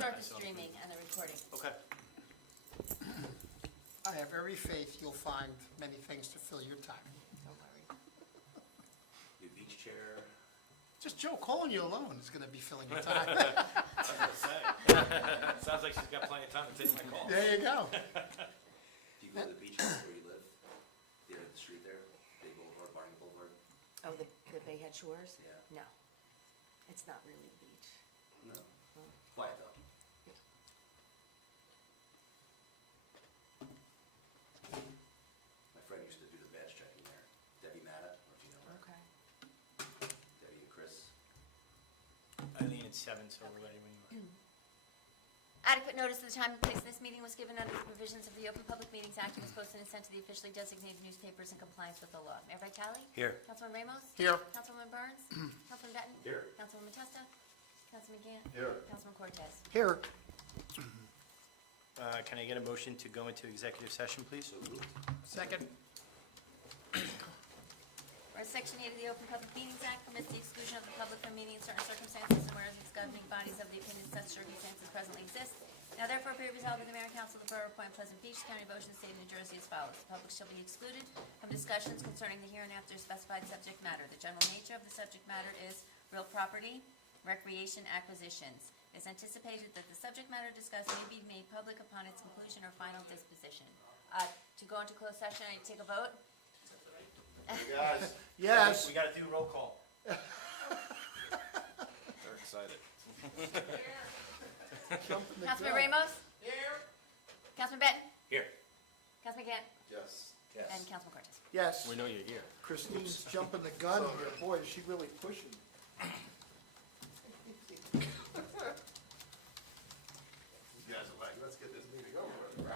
start the streaming and the recording. Okay. I have every faith you'll find many things to fill your time. Don't worry. New beach chair. Just Joe calling you alone is going to be filling your time. I was gonna say. Sounds like she's got plenty of time to take my call. There you go. Do you go to the beach where you live? There at the street there, Bay Boulevard, Barney Boulevard? Oh, the Bayhead Shores? Yeah. No. It's not really a beach. No. Quiet though. My friend used to do the badge checking there. Debbie Matta, or if you know her. Okay. Debbie and Chris. Eileen, it's 7, so we're ready when you are. Adequate notice of the time and place of this meeting was given under the provisions of the Open Public Meetings Act and was posted and sent to the officially designated newspapers in compliance with the law. Mayor Vitale? Here. Councilman Ramos? Here. Councilwoman Burns? Councilman Benton? Here. Councilwoman Testa? Councilman Gann? Here. Councilman Cortez? Here. Can I get a motion to go into executive session, please? So moved. Second. Whereas Section 8 of the Open Public Meetings Act permits the exclusion of the public from meeting in certain circumstances, and whereas the governing bodies of the opinion such circumstances presently exist, now therefore be it resolved by the Mayor and Council of the Borough of Point Pleasant Beach, County of Ocean, State of New Jersey as follows. The public shall be excluded from discussions concerning the hereinafter specified subject matter. The general nature of the subject matter is real property, recreation acquisitions. It is anticipated that the subject matter discussed may be made public upon its conclusion or final disposition. To go into closed session, I take a vote. Guys. Yes. We gotta do roll call. They're excited. Councilman Ramos? Here. Councilman Benton? Here. Councilman Gann? Yes. And Councilman Cortez? Yes. We know you're here. Christine's jumping the gun here. Boy, is she really pushing. You guys are like, let's get this meeting over with.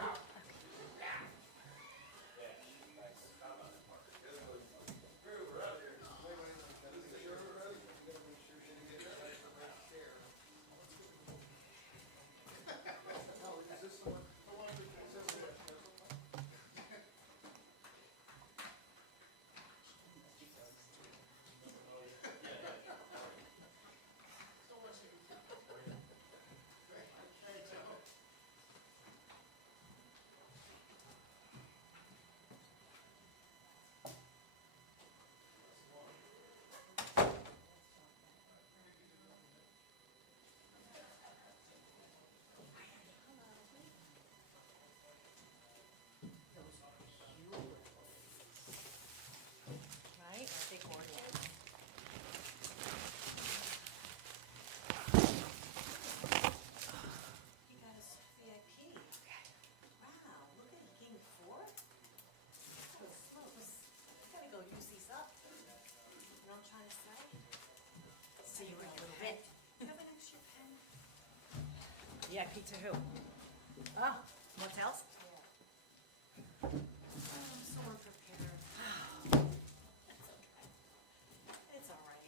Right, big horn. You got us VIP. Wow, look at King 4. Oh, smokes. I gotta go use these up. You know what I'm trying to say? See you in a little bit. You have an extra pen? VIP to who? Oh, motels? Oh, I'm so unprepared. That's okay. It's all right.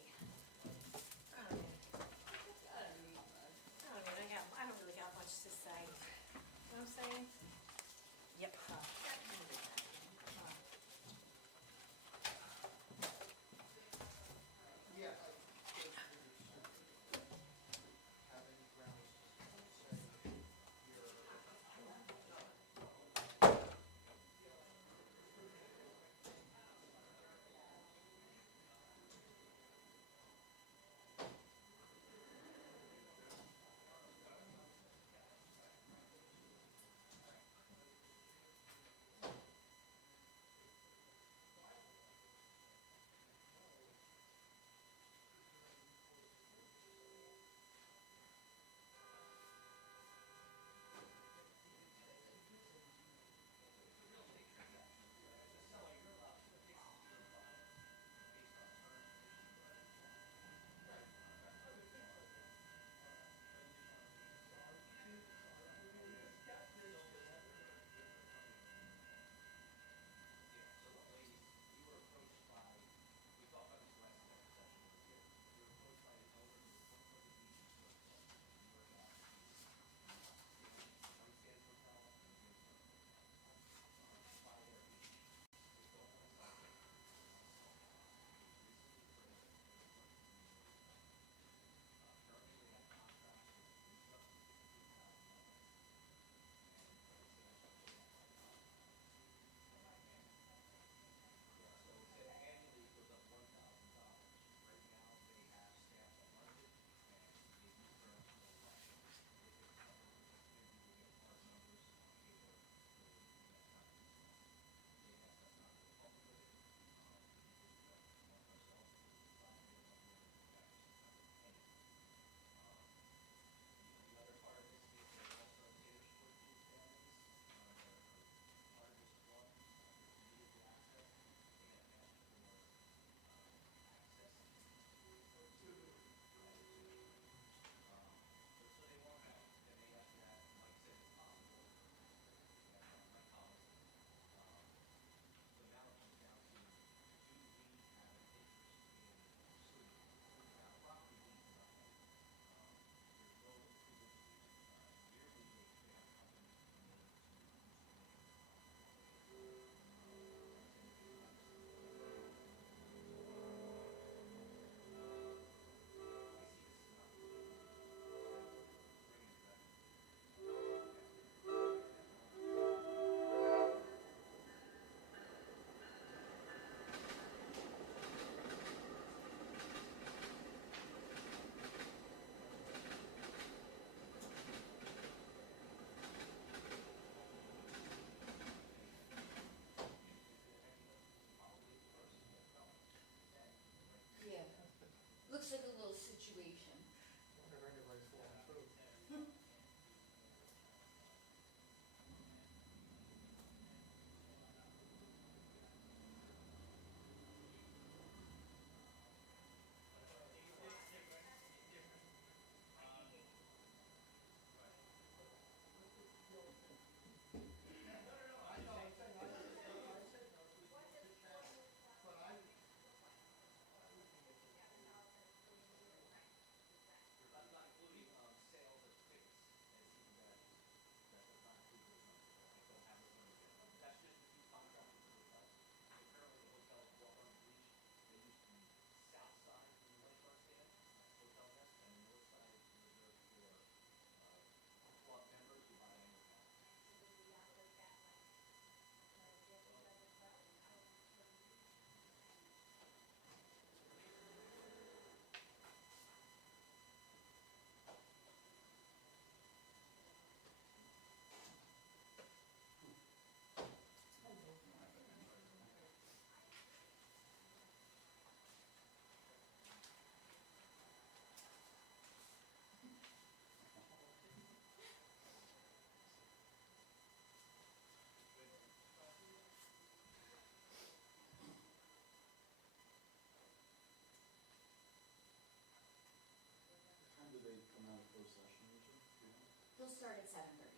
I don't really got much to say. You know what I'm saying? Yep. They'll start at 7:30.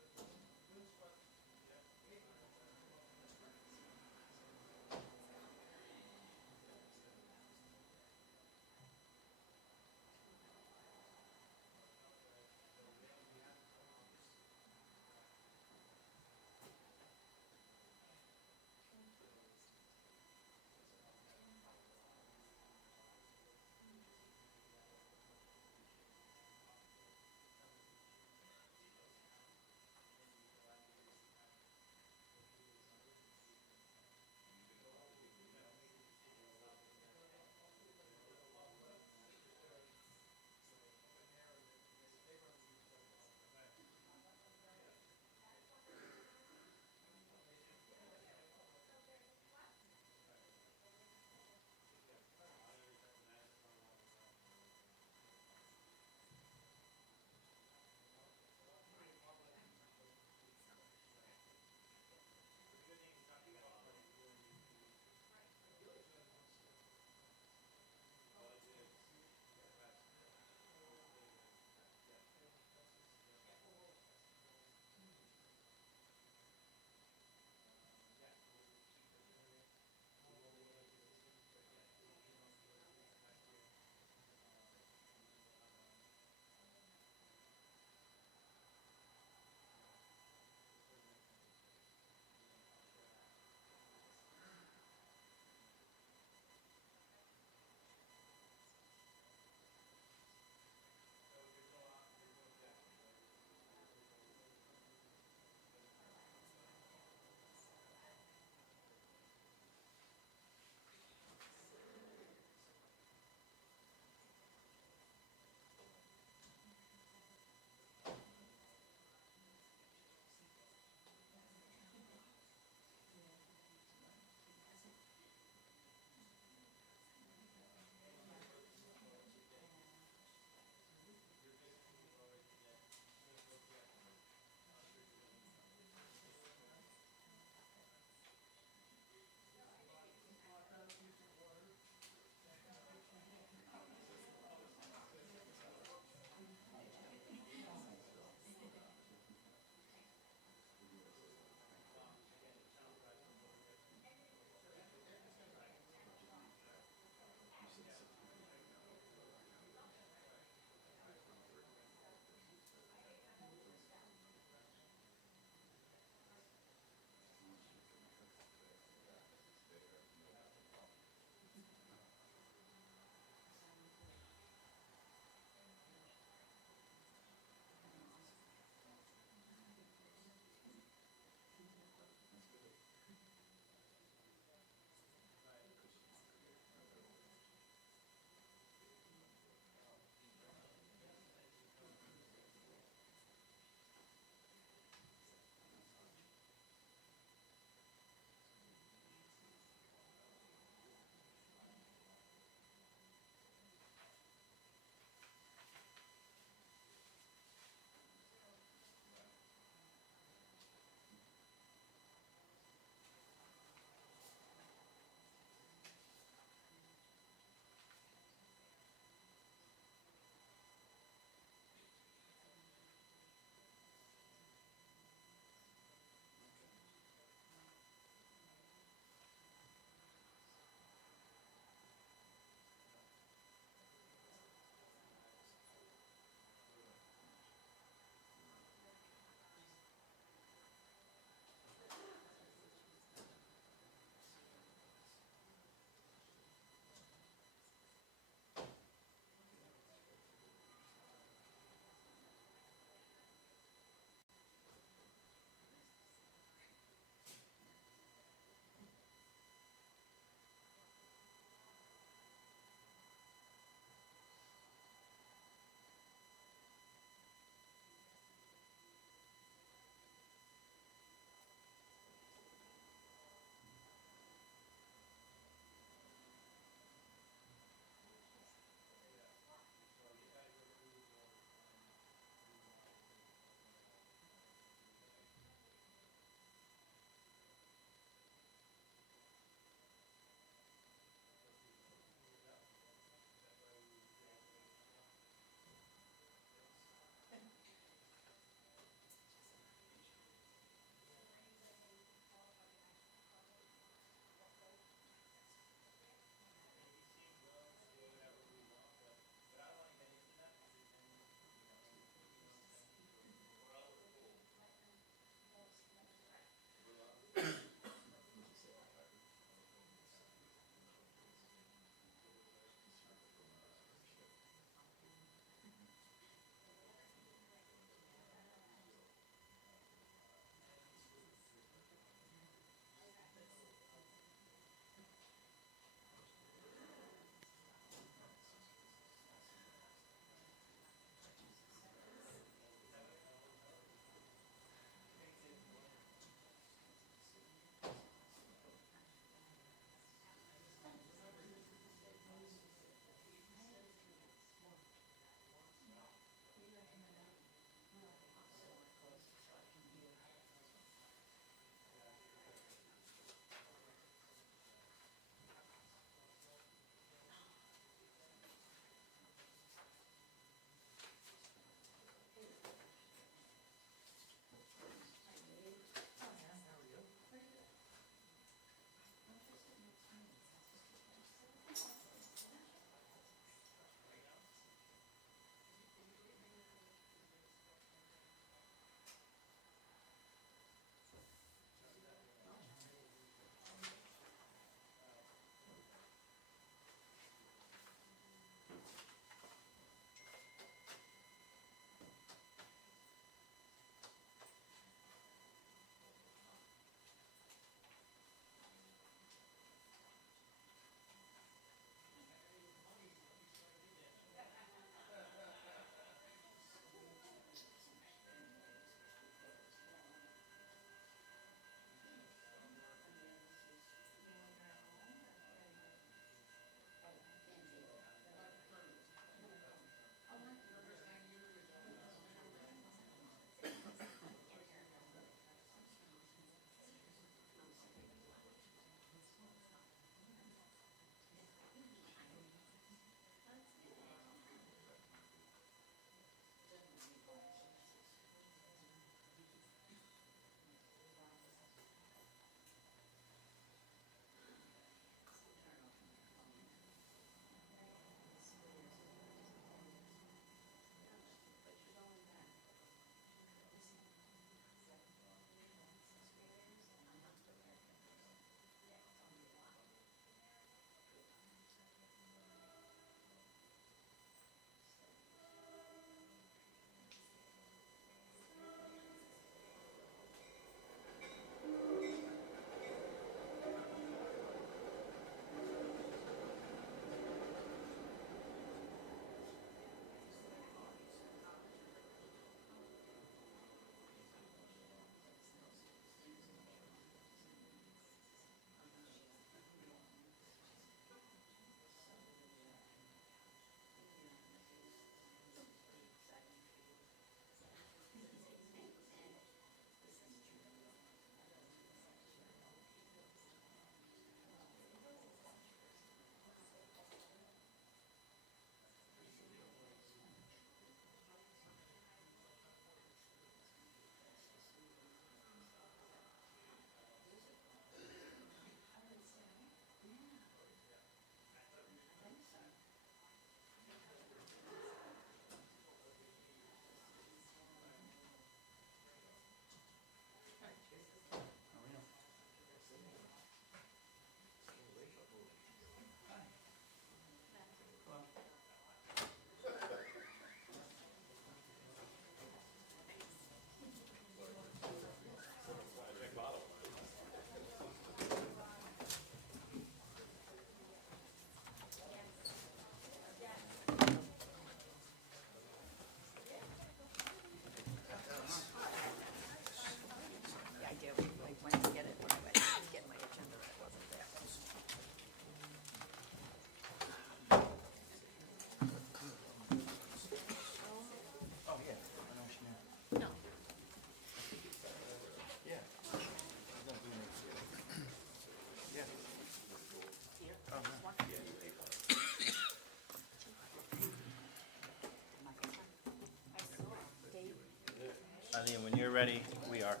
ready, we are.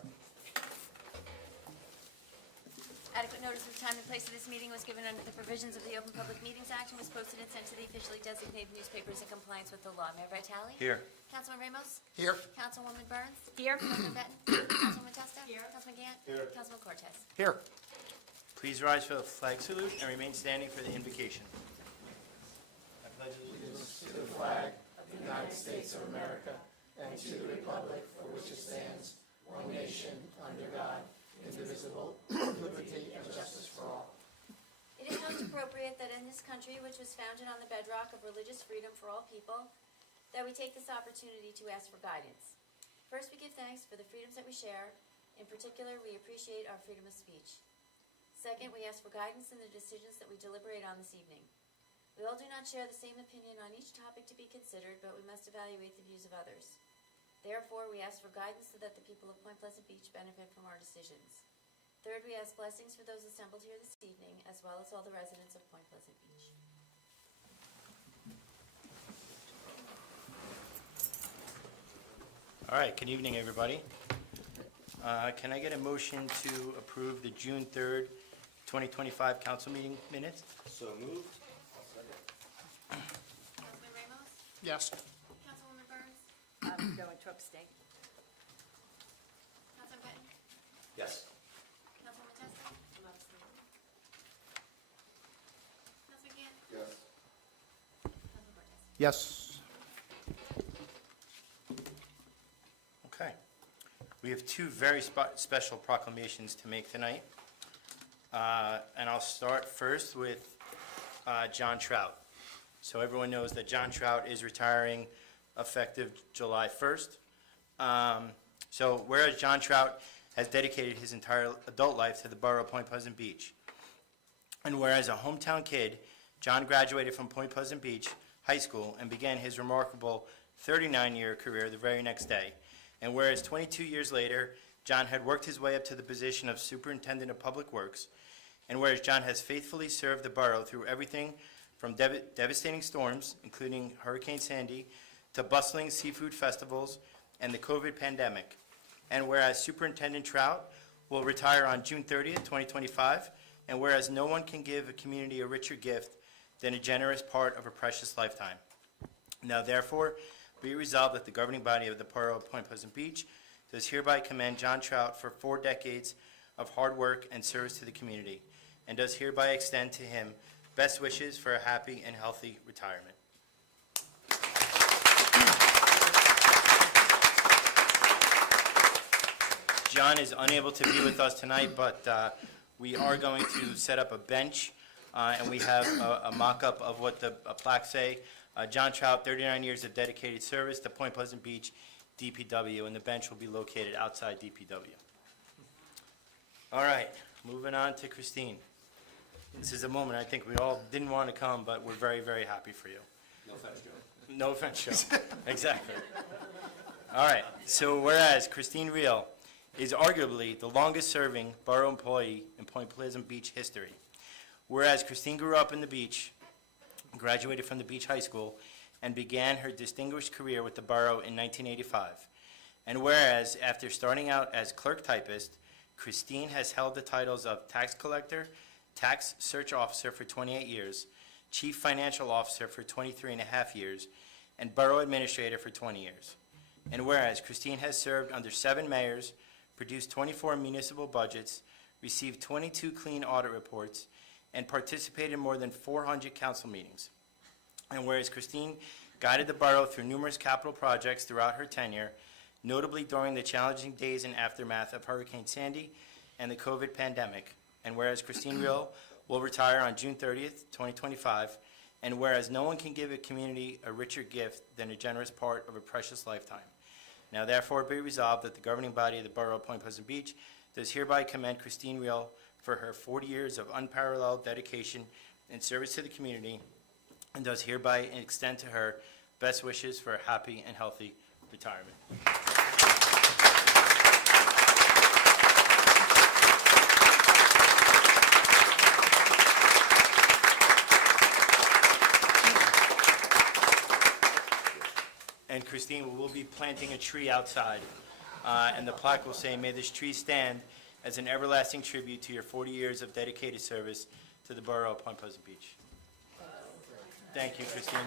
Adequate notice of the time and place of this meeting was given under the provisions of the Open Public Meetings Act and was posted and sent to the officially designated newspapers in compliance with the law. Mayor Vitale? Here. Councilman Ramos? Here. Councilwoman Burns? Here. Councilman Benton? Councilwoman Testa? Here. Councilman Gann? Here. Councilman Cortez? Here. Please rise for the flag salute and remain standing for the invocation. I pledge allegiance to the flag of the United States of America and to the republic for which it stands, one nation, under God, indivisible, liberty and justice for all. It is most appropriate that in this country, which was founded on the bedrock of religious freedom for all people, that we take this opportunity to ask for guidance. First, we give thanks for the freedoms that we share. In particular, we appreciate our freedom of speech. Second, we ask for guidance in the decisions that we deliberate on this evening. We all do not share the same opinion on each topic to be considered, but we must evaluate the views of others. Therefore, we ask for guidance so that the people of Point Pleasant Beach benefit from our decisions. Third, we ask blessings for those assembled here this evening, as well as all the residents of Point Pleasant Beach. All right, good evening, everybody. Can I get a motion to approve the June 3rd, 2025 council meeting minutes? So moved. Councilman Ramos? Yes. Councilwoman Burns? I'm going to abstain. Councilman Benton? Yes. Councilwoman Testa? Councilman Gann? Yes. Councilman Cortez? Yes. Okay. We have two very special proclamations to make tonight. And I'll start first with John Trout. So everyone knows that John Trout is retiring effective July 1st. So whereas John Trout has dedicated his entire adult life to the borough of Point Pleasant Beach, and whereas a hometown kid, John graduated from Point Pleasant Beach High School and began his remarkable 39-year career the very next day, and whereas 22 years later, John had worked his way up to the position of Superintendent of Public Works, and whereas John has faithfully served the borough through everything from devastating storms, including Hurricane Sandy, to bustling seafood festivals and the COVID pandemic, and whereas Superintendent Trout will retire on June 30th, 2025, and whereas no one can give a community a richer gift than a generous part of a precious lifetime. Now therefore, be it resolved that the governing body of the borough of Point Pleasant Beach does hereby commend John Trout for 4 decades of hard work and service to the community, and does hereby extend to him best wishes for a happy and healthy retirement. John is unable to be with us tonight, but we are going to set up a bench, and we have a mock-up of what the plaques say. John Trout, 39 years of dedicated service to Point Pleasant Beach DPW, and the bench will be located outside DPW. All right, moving on to Christine. This is a moment I think we all didn't want to come, but we're very, very happy for you. No offense, Joe. No offense, Joe. Exactly. All right, so whereas Christine Reel is arguably the longest-serving borough employee in Point Pleasant Beach history, whereas Christine grew up in the beach, graduated from the Beach High School, and began her distinguished career with the borough in 1985, and whereas after starting out as clerk typist, Christine has held the titles of tax collector, tax search officer for 28 years, chief financial officer for 23 and a half years, and borough administrator for 20 years. And whereas Christine has served under 7 mayors, produced 24 municipal budgets, received 22 clean audit reports, and participated in more than 400 council meetings. And whereas Christine guided the borough through numerous capital projects throughout her tenure, notably during the challenging days and aftermath of Hurricane Sandy and the COVID pandemic. And whereas Christine Reel will retire on June 30th, 2025, and whereas no one can give a community a richer gift than a generous part of a precious lifetime. Now therefore be resolved that the governing body of the borough of Point Pleasant Beach does hereby commend Christine Reel for her 40 years of unparalleled dedication and service to the community, and does hereby extend to her best wishes for a happy and healthy retirement. And Christine, we will be planting a tree outside And the plaque will say, "May this tree stand as an everlasting tribute to your 40 years of dedicated service to the borough of Point Pleasant Beach." Thank you, Christine.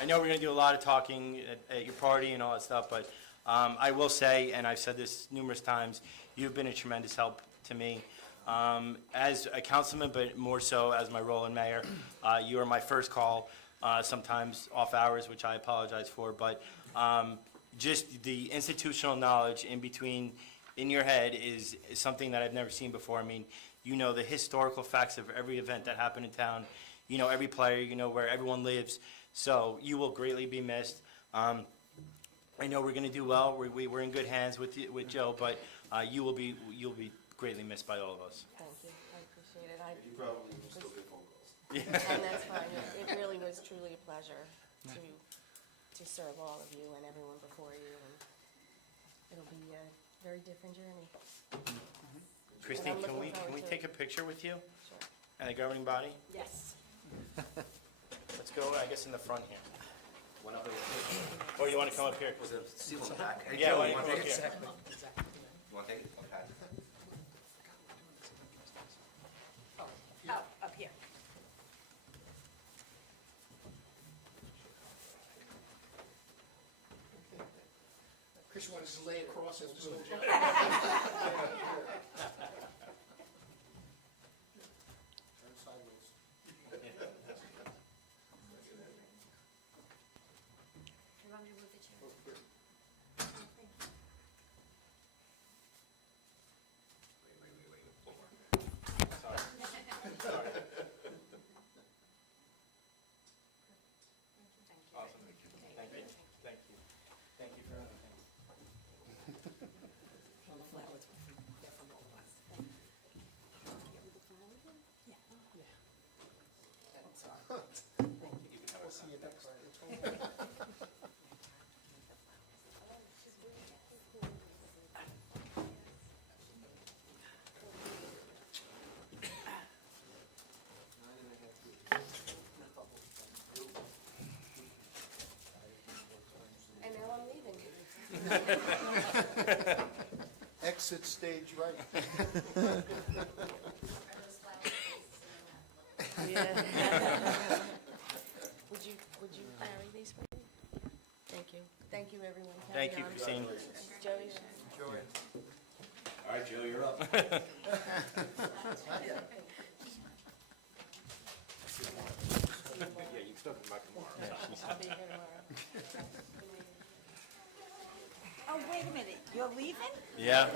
I know we're going to do a lot of talking at your party and all that stuff, but I will say, and I've said this numerous times, you've been a tremendous help to me. As a councilman, but more so as my role in mayor, you are my first call, sometimes off hours, which I apologize for, but just the institutional knowledge in your head is something that I've never seen before. I mean, you know the historical facts of every event that happened in town. You know every player, you know where everyone lives. So you will greatly be missed. I know we're going to do well. We're in good hands with Joe, but you'll be greatly missed by all of us. Thank you, I appreciate it. You probably will still get phone calls. And that's fine. It really was truly a pleasure to serve all of you and everyone before you, and it'll be a very different journey. Christine, I'm can looking we forward to take it. a picture with you Sure. and the governing body? Yes. Let's go, I guess, in the front here. Went up there. Or you want to come up here? Was the seal on the back? Hey, Yeah, Joe, why you don't want you to come take up it? here? You want to take it? Okay. Oh, up here. Chris, you want to just lay across as we go? Turn sideways. You want me to move the chair? Wait. One more. Awesome. Thank you. Thank you. Thank you for everything. We'll see you next time. And now I'm leaving. Exit stage right. Yeah. Would you carry these for me? Thank you. Thank you, everyone. Carry Thank you, on. Christine. Joey? Enjoy it. All right, Joe, you're up. Yeah, you can still come back tomorrow. I'll be here tomorrow. Oh, wait a minute, you're leaving? Yeah,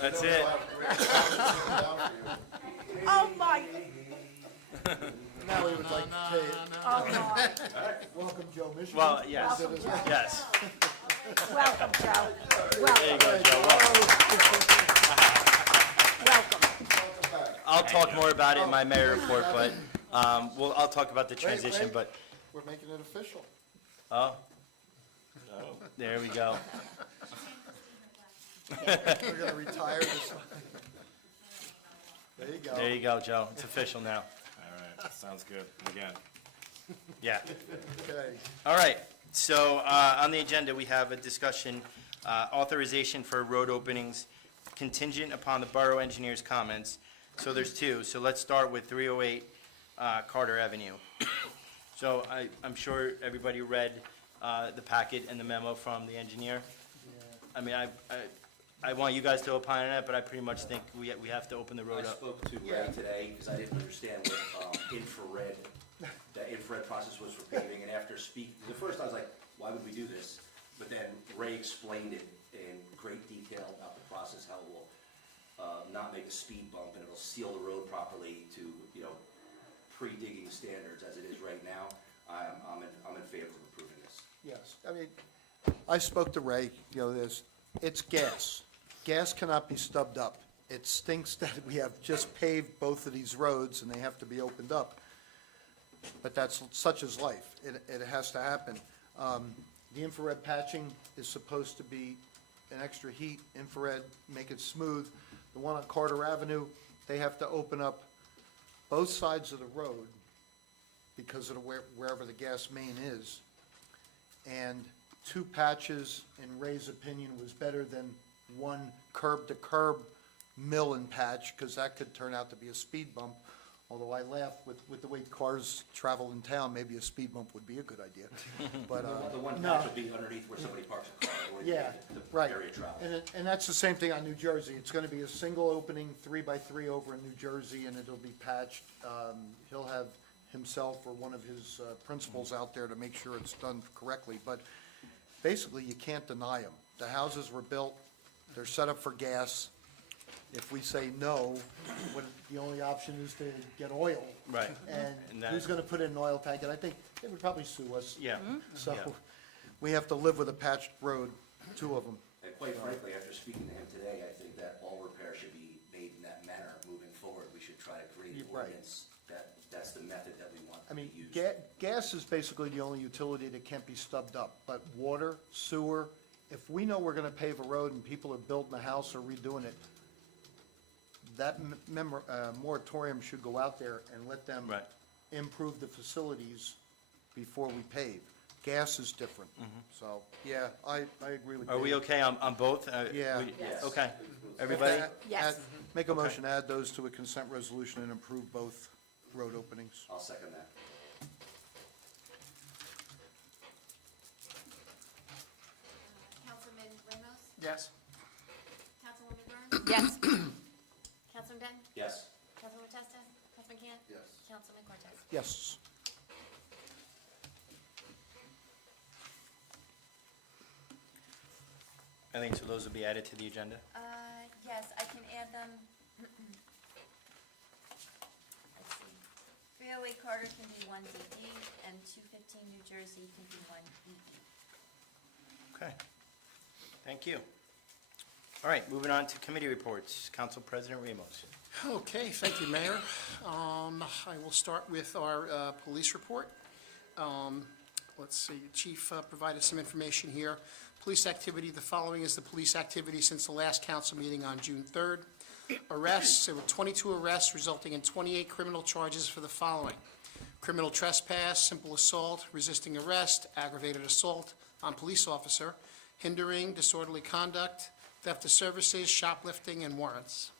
that's it. Oh, my, Now we would like to say, oh, my. welcome, Joe Michigan. Well, yes, yes. Welcome, Joe. There you Welcome, go, Joe. Welcome. welcome. I'll talk more about it in my mayor report, but I'll talk about the transition, wait. but, We're making it official. oh. There we go. We're gonna retire this. There you go. There you go, Joe. It's official now. All right, sounds good. Again. Yeah. Okay. All right, so on the agenda, we have a discussion, authorization for road openings contingent upon the borough engineer's comments. So there's two, so let's start with 308 Carter Avenue. So I'm sure everybody read the packet and the memo from the engineer. I mean, I want you guys to opine on it, but I pretty much think we have to open the I road up. spoke to Ray today because I didn't understand what the infrared process was for paving, and after speaking, at first I was like, why would we do this? But then Ray explained it in great detail about the process, how it will not make a speed bump, and it'll seal the road properly to, pre-digging standards as it is right now. I'm in favor of approving this. Yes, I mean, I spoke to Ray, it's gas. Gas cannot be stubbed up. It stinks that we have just paved both of these roads and they have to be opened up. But that's, such is life. It has to happen. The infrared patching is supposed to be an extra heat, infrared, make it smooth. The one on Carter Avenue, they have to open up both sides of the road because of wherever the gas main is. And 2 patches, in Ray's opinion, was better than 1 curb-to-curb mill and patch, because that could turn out to be a speed bump. Although I laugh with the way cars travel in town, maybe a speed bump would be a good idea. But, The one no. patch would be underneath where somebody parks a car, or Yeah, the right. area travel. And that's the same thing on New Jersey. It's gonna be a single opening, 3x3 over in New Jersey, and it'll be patched. He'll have himself or one of his principals out there to make sure it's done correctly. But basically, you can't deny them. The houses were built, they're set up for gas. If we say no, the only option is to get oil. Right. And And that- who's gonna put in an oil tank? And I think they would probably sue us. Yeah. So, Yeah. we have to live with a patched road, 2 of them. And quite frankly, after speaking to him today, I think that all repairs should be made in that manner moving forward. We should try to create an Right. ordinance that's the method that we want I to mean, use. gas is basically the only utility that can't be stubbed up, but water, sewer, if we know we're gonna pave a road and people are building a house or redoing it, that moratorium should go out there and let them Right. improve the facilities before we pave. Gas is different, so, yeah, I agree with you. Are we okay on both? Yeah. Yes. Okay. Everybody? Yes. Make a motion, to add those to a consent resolution and approve both road openings. I'll second that. Councilman Ramos? Yes. Councilwoman Burns? Yes. Councilman Ben? Yes. Councilwoman Testa? Councilman Cann? Yes. Councilman Cortez? Yes. I think so those will be added to the agenda. Yes, I can add them. Let's see. 308 Carter can be 1DD, and 215 New Jersey can be 1EE. Okay. Thank you. All right, moving on to committee reports. Council President Ramos. Okay, thank you, Mayor. I will start with our police report. Let's see, Chief provided some information here. Police activity, the following is the police activity since the last council meeting on June 3rd. Arrests, there were 22 arrests resulting in 28 criminal charges for the following: criminal trespass, simple assault, resisting arrest, aggravated assault on police officer, hindering, disorderly conduct, theft of services, shoplifting, and warrants.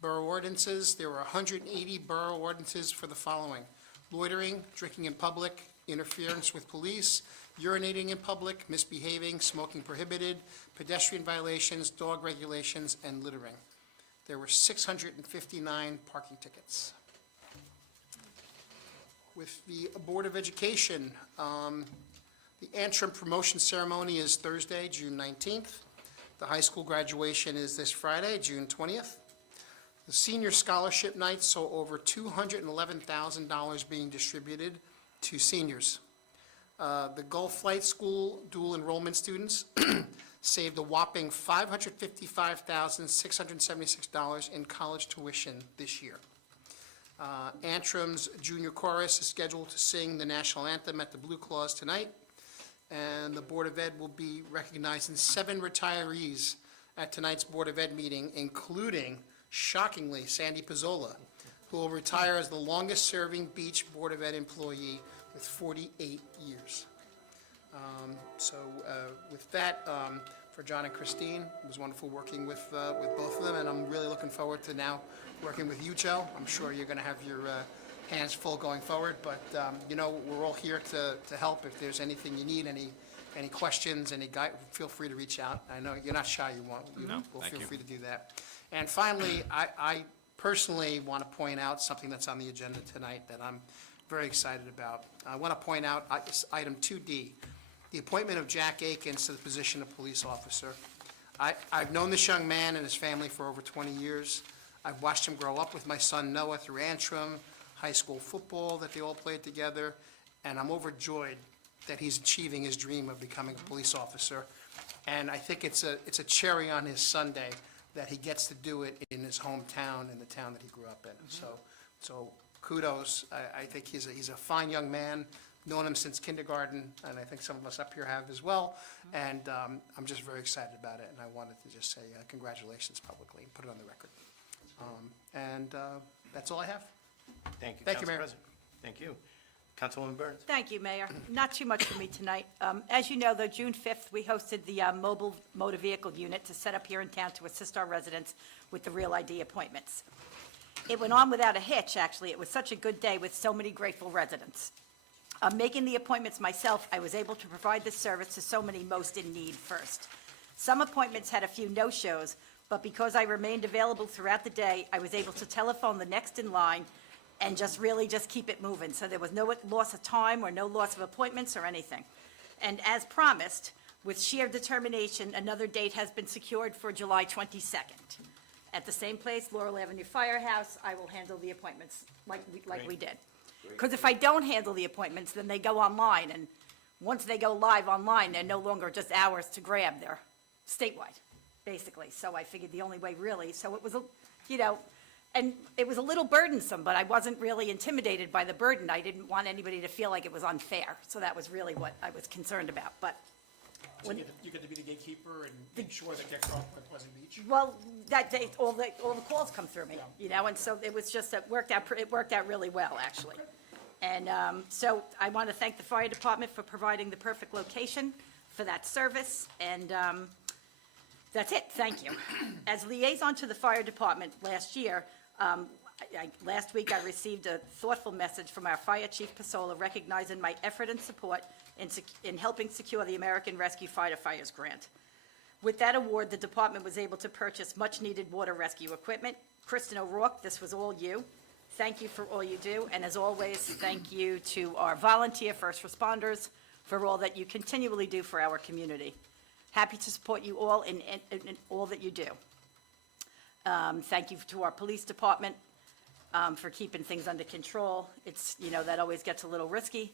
Borough ordinances, there were 180 borough ordinances for the following: loitering, drinking in public, interference with police, urinating in public, misbehaving, smoking prohibited, pedestrian violations, dog regulations, and littering. There were 659 parking tickets. With the Board of Education, the Antrim promotion ceremony is Thursday, June 19th. The high school graduation is this Friday, June 20th. The senior scholarship night saw over $211,000 being distributed to seniors. The Gulf Flight School dual enrollment students saved a whopping $555,676 in college tuition this year. Antrim's junior chorus is scheduled to sing the national anthem at the Blue Claws tonight, and the Board of Ed will be recognizing 7 retirees at tonight's Board of Ed meeting, including, shockingly, Sandy Pizzola, who will retire as the longest-serving Beach Board of Ed employee with 48 years. With that, for John and Christine, it was wonderful working with both of them, and I'm really looking forward to now working with you, Joe. I'm sure you're going to have your hands full going forward, but, we're all here to help. If there's anything you need, any questions, feel free to reach out. I know you're not shy, we'll feel free to do that. And finally, I personally want to point out something that's on the agenda tonight that I'm very excited about. I want to point out item 2D, the appointment of Jack Akins to the position of police officer. I've known this young man and his family for over 20 years. I've watched him grow up with my son Noah through Antrim, high school football that they all played together, and I'm overjoyed that he's achieving his dream of becoming a police officer. And I think it's a cherry on his sundae that he gets to do it in his hometown, in the town that he grew up in. So kudos. I think he's a fine young man. Known him since kindergarten, and I think some of us up here have as well. And I'm just very excited about it, and I wanted to just say congratulations publicly and put it on the record. That's all I have. Thank you, Thank you, Council Mayor. President. Thank you. Councilwoman Burns? Thank you, Mayor. Not too much for me tonight. As you know, though, June 5th, we hosted the mobile motor vehicle unit to set up here in town to assist our residents with the Real ID appointments. It went on without a hitch, actually. It was such a good day with so many grateful residents. Making the appointments myself, I was able to provide this service to so many most in need first. Some appointments had a few no-shows, but because I remained available throughout the day, I was able to telephone the next in line and just keep it moving. So there was no loss of time or no loss of appointments or anything. And as promised, with sheer determination, another date has been secured for July 22nd. At the same place, Laurel Avenue Firehouse, I will handle the appointments like we did. Because if I don't handle the appointments, then they go online, and once they go live online, they're no longer just hours to grab. They're statewide, basically. So I figured the only way really, so it was, and it was a little burdensome, but I wasn't really intimidated by the burden. I didn't want anybody to feel like it was unfair. So that was really what I was concerned about. But So you get to be the gatekeeper and ensure that gets off by Pleasant Beach? well, that day, all the calls come through me, and so it was just, it worked out really well, actually. And so I want to thank the fire department for providing the perfect location for that service, and that's it, thank you. As liaison to the fire department last year, last week I received a thoughtful message from our Fire Chief Pasola recognizing my effort and support in helping secure the American Rescue Firefighters Grant. With that award, the department was able to purchase much-needed water rescue equipment. Kristen O'Rourke, this was all you. Thank you for all you do, and as always, thank you to our volunteer first responders for all that you continually do for our community. Happy to support you all in all that you do. Thank you to our police department for keeping things under control. It's, that always gets a little risky.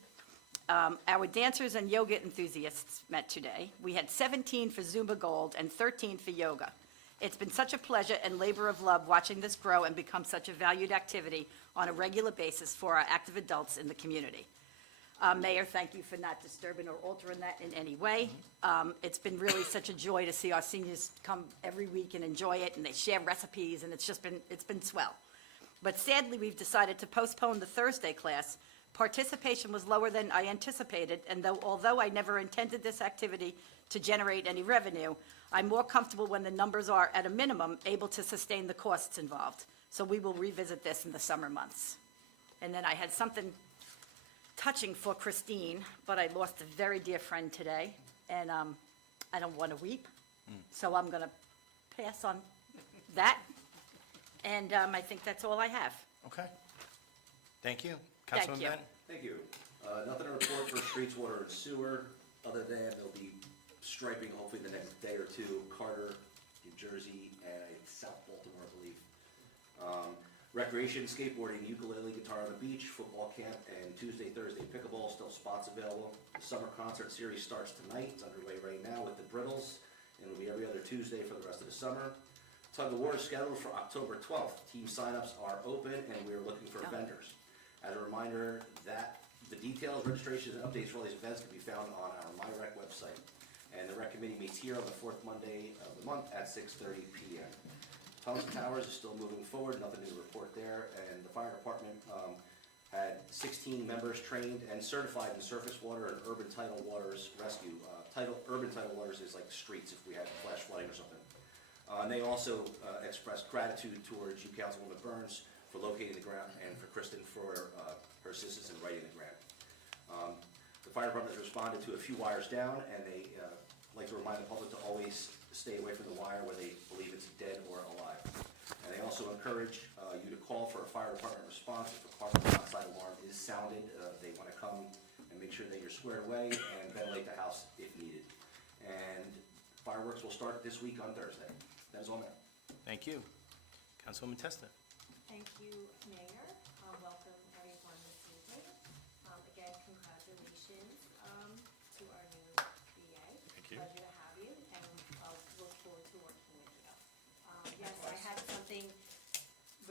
Our dancers and yoga enthusiasts met today. We had 17 for Zumba Gold and 13 for yoga. It's been such a pleasure and labor of love watching this grow and become such a valued activity on a regular basis for our active adults in the community. Mayor, thank you for not disturbing or altering that in any way. It's been really such a joy to see our seniors come every week and enjoy it, and they share recipes, and it's been swell. But sadly, we've decided to postpone the Thursday class. Participation was lower than I anticipated, and although I never intended this activity to generate any revenue, I'm more comfortable when the numbers are, at a minimum, able to sustain the costs involved. So we will revisit this in the summer months. And then I had something touching for Christine, but I lost a very dear friend today, and I don't want to weep, so I'm going to pass on that, and I think that's all I have. Okay. Thank you. Thank Councilman you. Bennett? Thank you. Nothing to report for streets, water, and sewer, other than there'll be striping hopefully the next day or two, Carter, New Jersey, and South Baltimore, I believe. Recreation, skateboarding, ukulele, guitar on the beach, football camp, and Tuesday, Thursday pickleball, still spots available. The summer concert series starts tonight. It's underway right now with the Brittles, and it'll be every other Tuesday for the rest of the summer. Tug of War is scheduled for October 12th. Team signups are open, and we are looking for vendors. As a reminder, that the details, registrations, and updates for all these events can be found on our MyRec website. And the rec committee meets here on the fourth Monday of the month at 6:30 p.m. Tunnels and Towers is still moving forward, nothing new to report there, and the fire department had 16 members trained and certified in surface water and urban tidal waters rescue. Urban tidal waters is like streets if we had flash flooding or something. And they also expressed gratitude towards you, Councilwoman Burns, for locating the grant, and for Kristen for her assistance in writing the grant. The fire department has responded to a few wires down, and they like to remind the public to always stay away from the wire where they believe it's dead or alive. And they also encourage you to call for a fire department response if a carbon monoxide alarm is sounded. They want to come and make sure that you're squared away and ventilate the house if needed. And fireworks will start this week on Thursday. That is all, Mayor. Thank you. Councilwoman Testa? Thank you, Mayor. Welcome everyone this evening. Again, congratulations to our new BA. Thank you. Pleasure to have you, and I'll look forward to working with you. Yes, I had something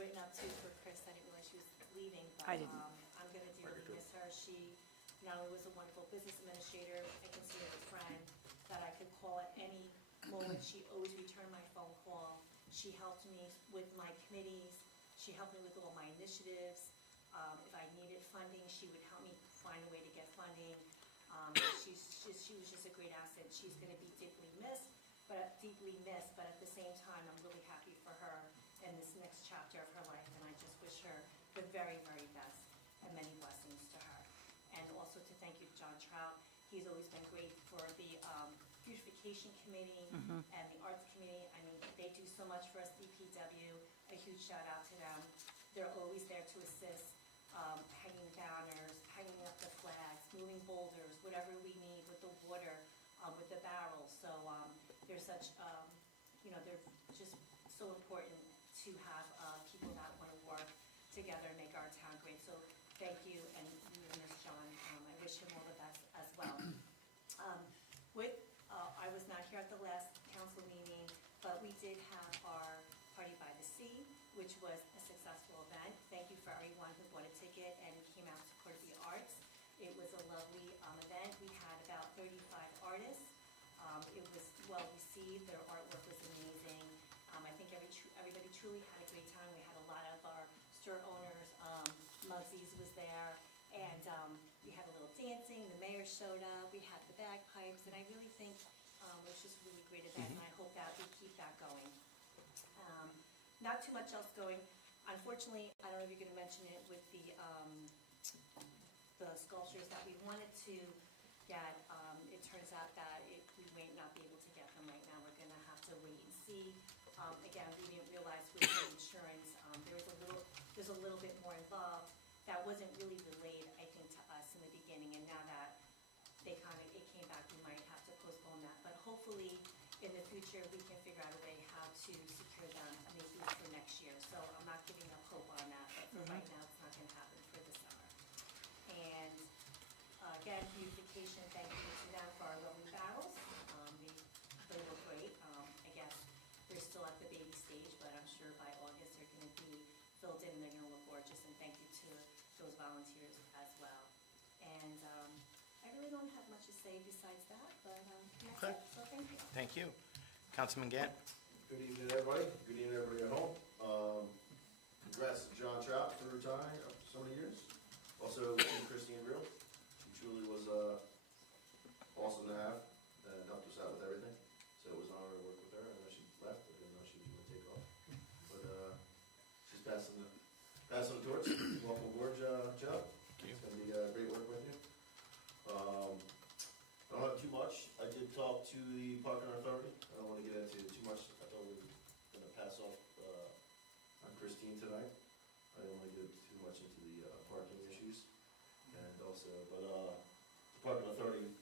written up too for Chris. I didn't realize she was leaving, but I didn't. I'm going to dearly miss her. She not only was a wonderful business administrator, I consider her a friend that I could call at any moment. She always returned my phone call. She helped me with my committees. She helped me with all my initiatives. If I needed funding, she would help me find a way to get funding. She was just a great asset. She's going to be deeply missed, but at the same time, I'm really happy for her in this next chapter of her life, and I just wish her the very, very best and many blessings to her. And also to thank you, John Trout. He's always been great for the beautification committee and the arts committee. I mean, they do so much for us, DPW. A huge shout out to them. They're always there to assist, hanging banners, hanging up the flags, moving boulders, whatever we need with the water, with the barrels. So they're such, they're just so important to have people that want to work together and make our town great. So thank you, and Miss John, I wish him all the best as well. I was not here at the last council meeting, but we did have our Party by the Sea, which was a successful event. Thank you for everyone who bought a ticket and came out to support the arts. It was a lovely event. We had about 35 artists. It was well received. Their artwork was amazing. I think everybody truly had a great time. We had a lot of our store owners. Muggsy's was there, and we had a little dancing. The mayor showed up. We had the bagpipes, and I really think it was just a really great event, and I hope that we keep that going. Not too much else going. Unfortunately, I don't know if you're going to mention it with the sculptures that we wanted to get. It turns out that we may not be able to get them right now. We're going to have to wait and see. Again, we didn't realize with the insurance, there's a little bit more involved. That wasn't really relayed, I think, to us in the beginning, and now that it came back, we might have to postpone that. But hopefully, in the future, we can figure out a way how to secure them, maybe for next year. So I'm not giving up hope on that, but for right now, it's not going to happen for the summer. And again, beautification, thank you to them for our lovely barrels. They were great. I guess they're still at the baby stage, but I'm sure by August they're going to be filled in and they're going to look gorgeous. And thank you to those volunteers as well. And I really don't have much to say besides that, but that's Okay. it. So thank you. Thank you. Councilman Gant? Good evening, everybody. Good evening, everybody at home. Congrats to John Trout for retiring after so many years. Also, to Christine Real. She truly was awesome to have and helped us out with everything. So it was an honor to work with her. I know she left. I didn't know she was going to take off. But she's passing the torch. Welcome aboard, Joe. It's going to be great work with you. I don't have too much. I did talk to the parking authority. I don't want to get into too much. I thought we were going to pass off on Christine tonight. I didn't want to get too much into the parking issues. And also, but the parking authority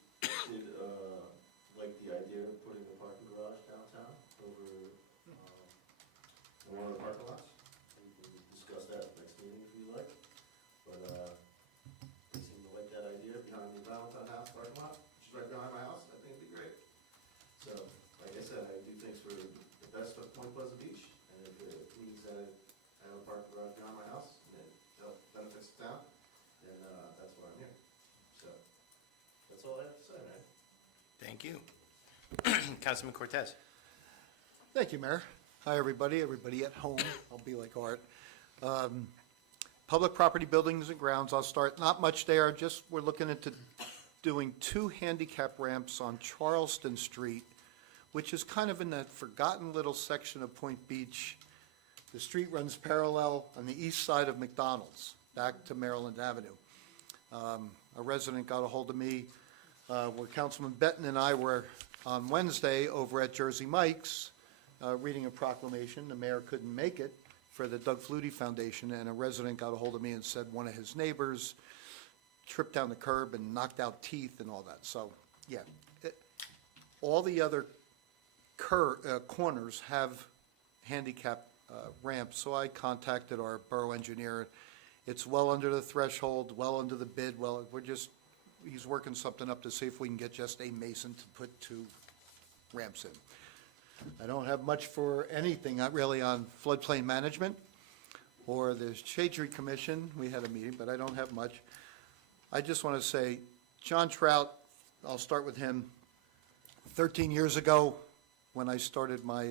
did like the idea of putting a parking garage downtown over in one of the parking lots. We can discuss that next meeting if you like. But they seem to like that idea behind the Valentine House parking lot, which is right behind my house. I think it'd be great. So, like I said, I do things for the best of Point Pleasant Beach, and if it means that I have a parking garage behind my house, and it benefits the town, then that's why I'm here. So, that's all I have to say, man. Thank you. Councilman Cortez? Thank you, Mayor. Hi, everybody at home. I'll be like Art. Public property buildings and grounds, I'll start, not much there, just we're looking into doing 2 handicap ramps on Charleston Street, which is kind of in that forgotten little section of Point Beach. The street runs parallel on the east side of McDonald's, back to Maryland Avenue. A resident got a hold of me, where Councilman Benton and I were on Wednesday over at Jersey Mike's, reading a proclamation. The mayor couldn't make it for the Doug Flutie Foundation, and a resident got a hold of me and said one of his neighbors tripped down the curb and knocked out teeth and all that. So, yeah, all the other corners have handicap ramps, so I contacted our borough engineer. It's well under the threshold, well under the bid, he's working something up to see if we can get just a mason to put 2 ramps in. I don't have much for anything, not really on floodplain management or the Shade Tree Commission. We had a meeting, but I don't have much. I just want to say, John Trout, I'll start with him. 13 years ago, when I started my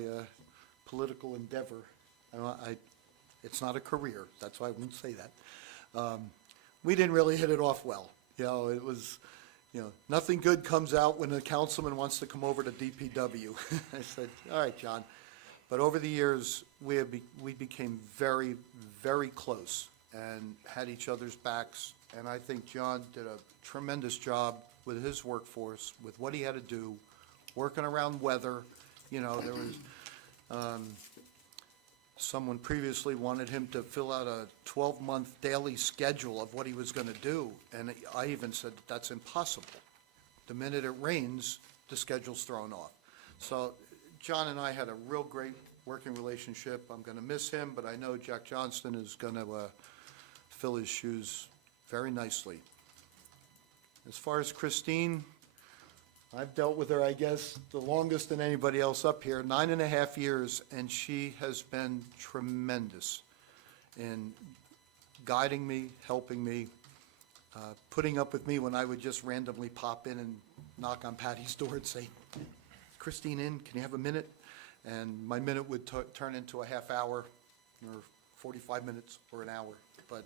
political endeavor, it's not a career, that's why I won't say that. We didn't really hit it off well. You know, it was, you know, nothing good comes out when a councilman wants to come over to DPW. I said, all right, John. But over the years, we became very, very close and had each other's backs. And I think John did a tremendous job with his workforce, with what he had to do, working around weather. You know, there was, someone previously wanted him to fill out a 12-month daily schedule of what he was going to do, and I even said that's impossible. The minute it rains, the schedule's thrown off. So John and I had a real great working relationship. I'm going to miss him, but I know Jack Johnston is going to fill his shoes very nicely. As far as Christine, I've dealt with her, I guess, the longest than anybody else up here, 9.5 years, and she has been tremendous in guiding me, helping me, putting up with me when I would just randomly pop in and knock on Patty's door and say, Christine in, can you have a minute? And my minute would turn into a half hour, or 45 minutes, or an hour. But